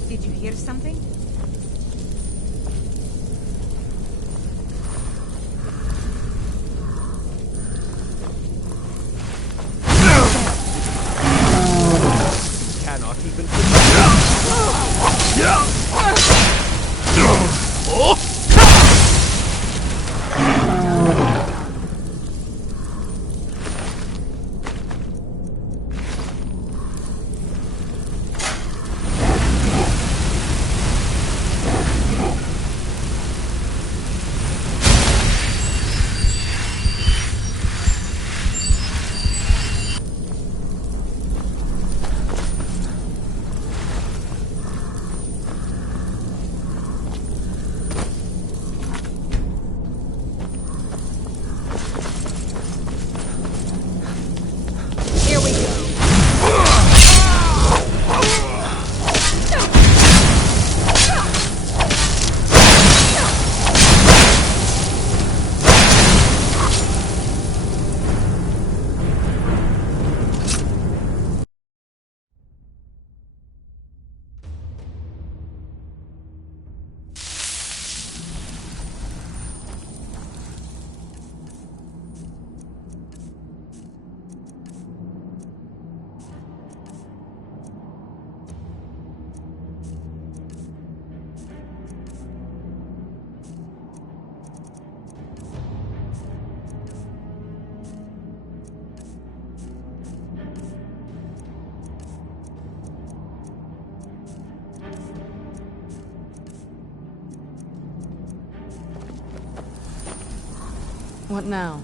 Did you hear something? Cannot even... What now?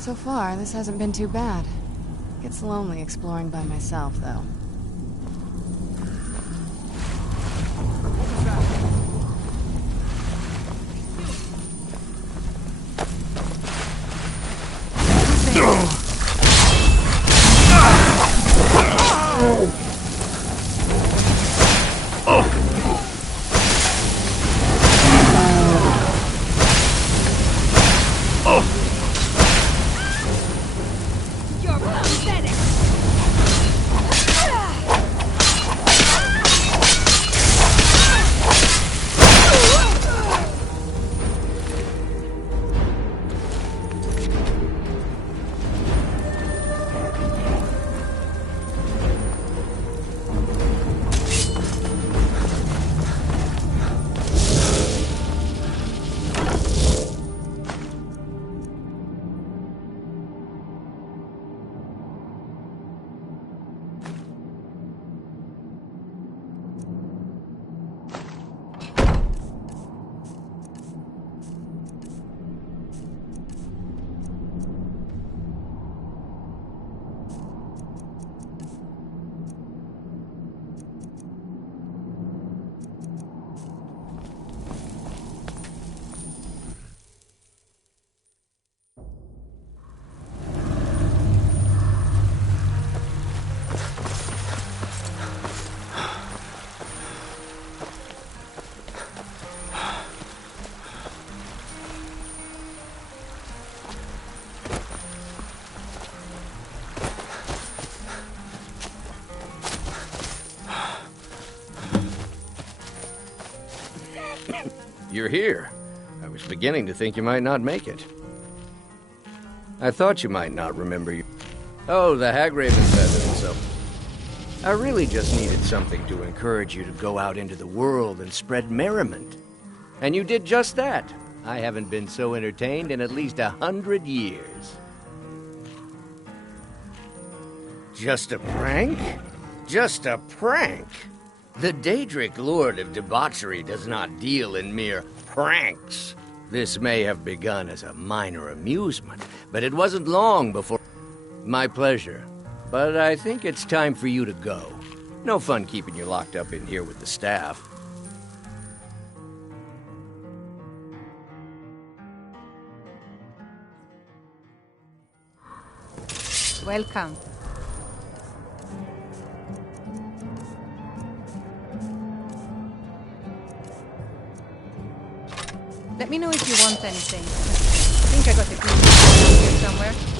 So far, this hasn't been too bad. Gets lonely exploring by myself, though. You're here. I was beginning to think you might not make it. I thought you might not remember you. Oh, the Hagraven feather and so. I really just needed something to encourage you to go out into the world and spread merriment. And you did just that. I haven't been so entertained in at least 100 years. Just a prank? Just a prank? The Daedric Lord of Debauchery does not deal in mere pranks. This may have begun as a minor amusement, but it wasn't long before... My pleasure. But I think it's time for you to go. No fun keeping you locked up in here with the staff. Welcome. Let me know if you want anything. I think I got the key here somewhere.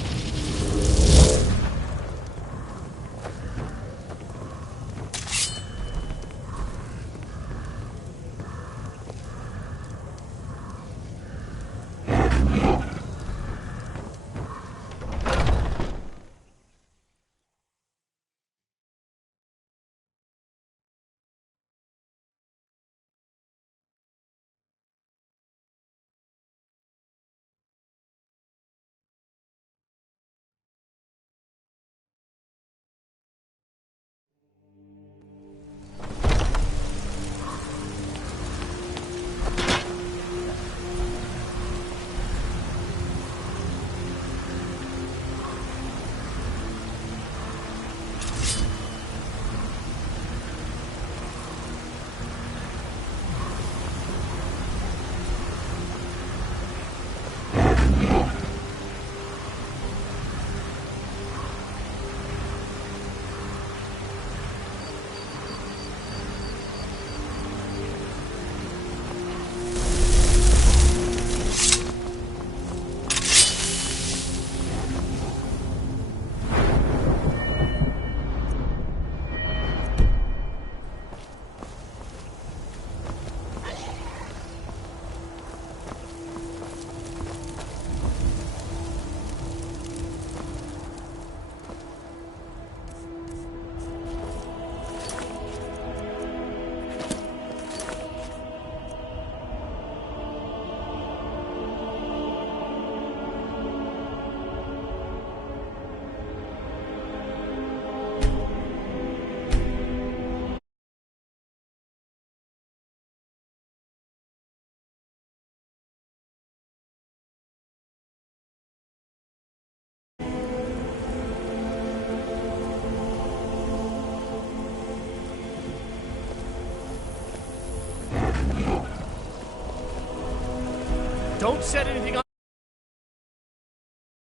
Don't set anything on...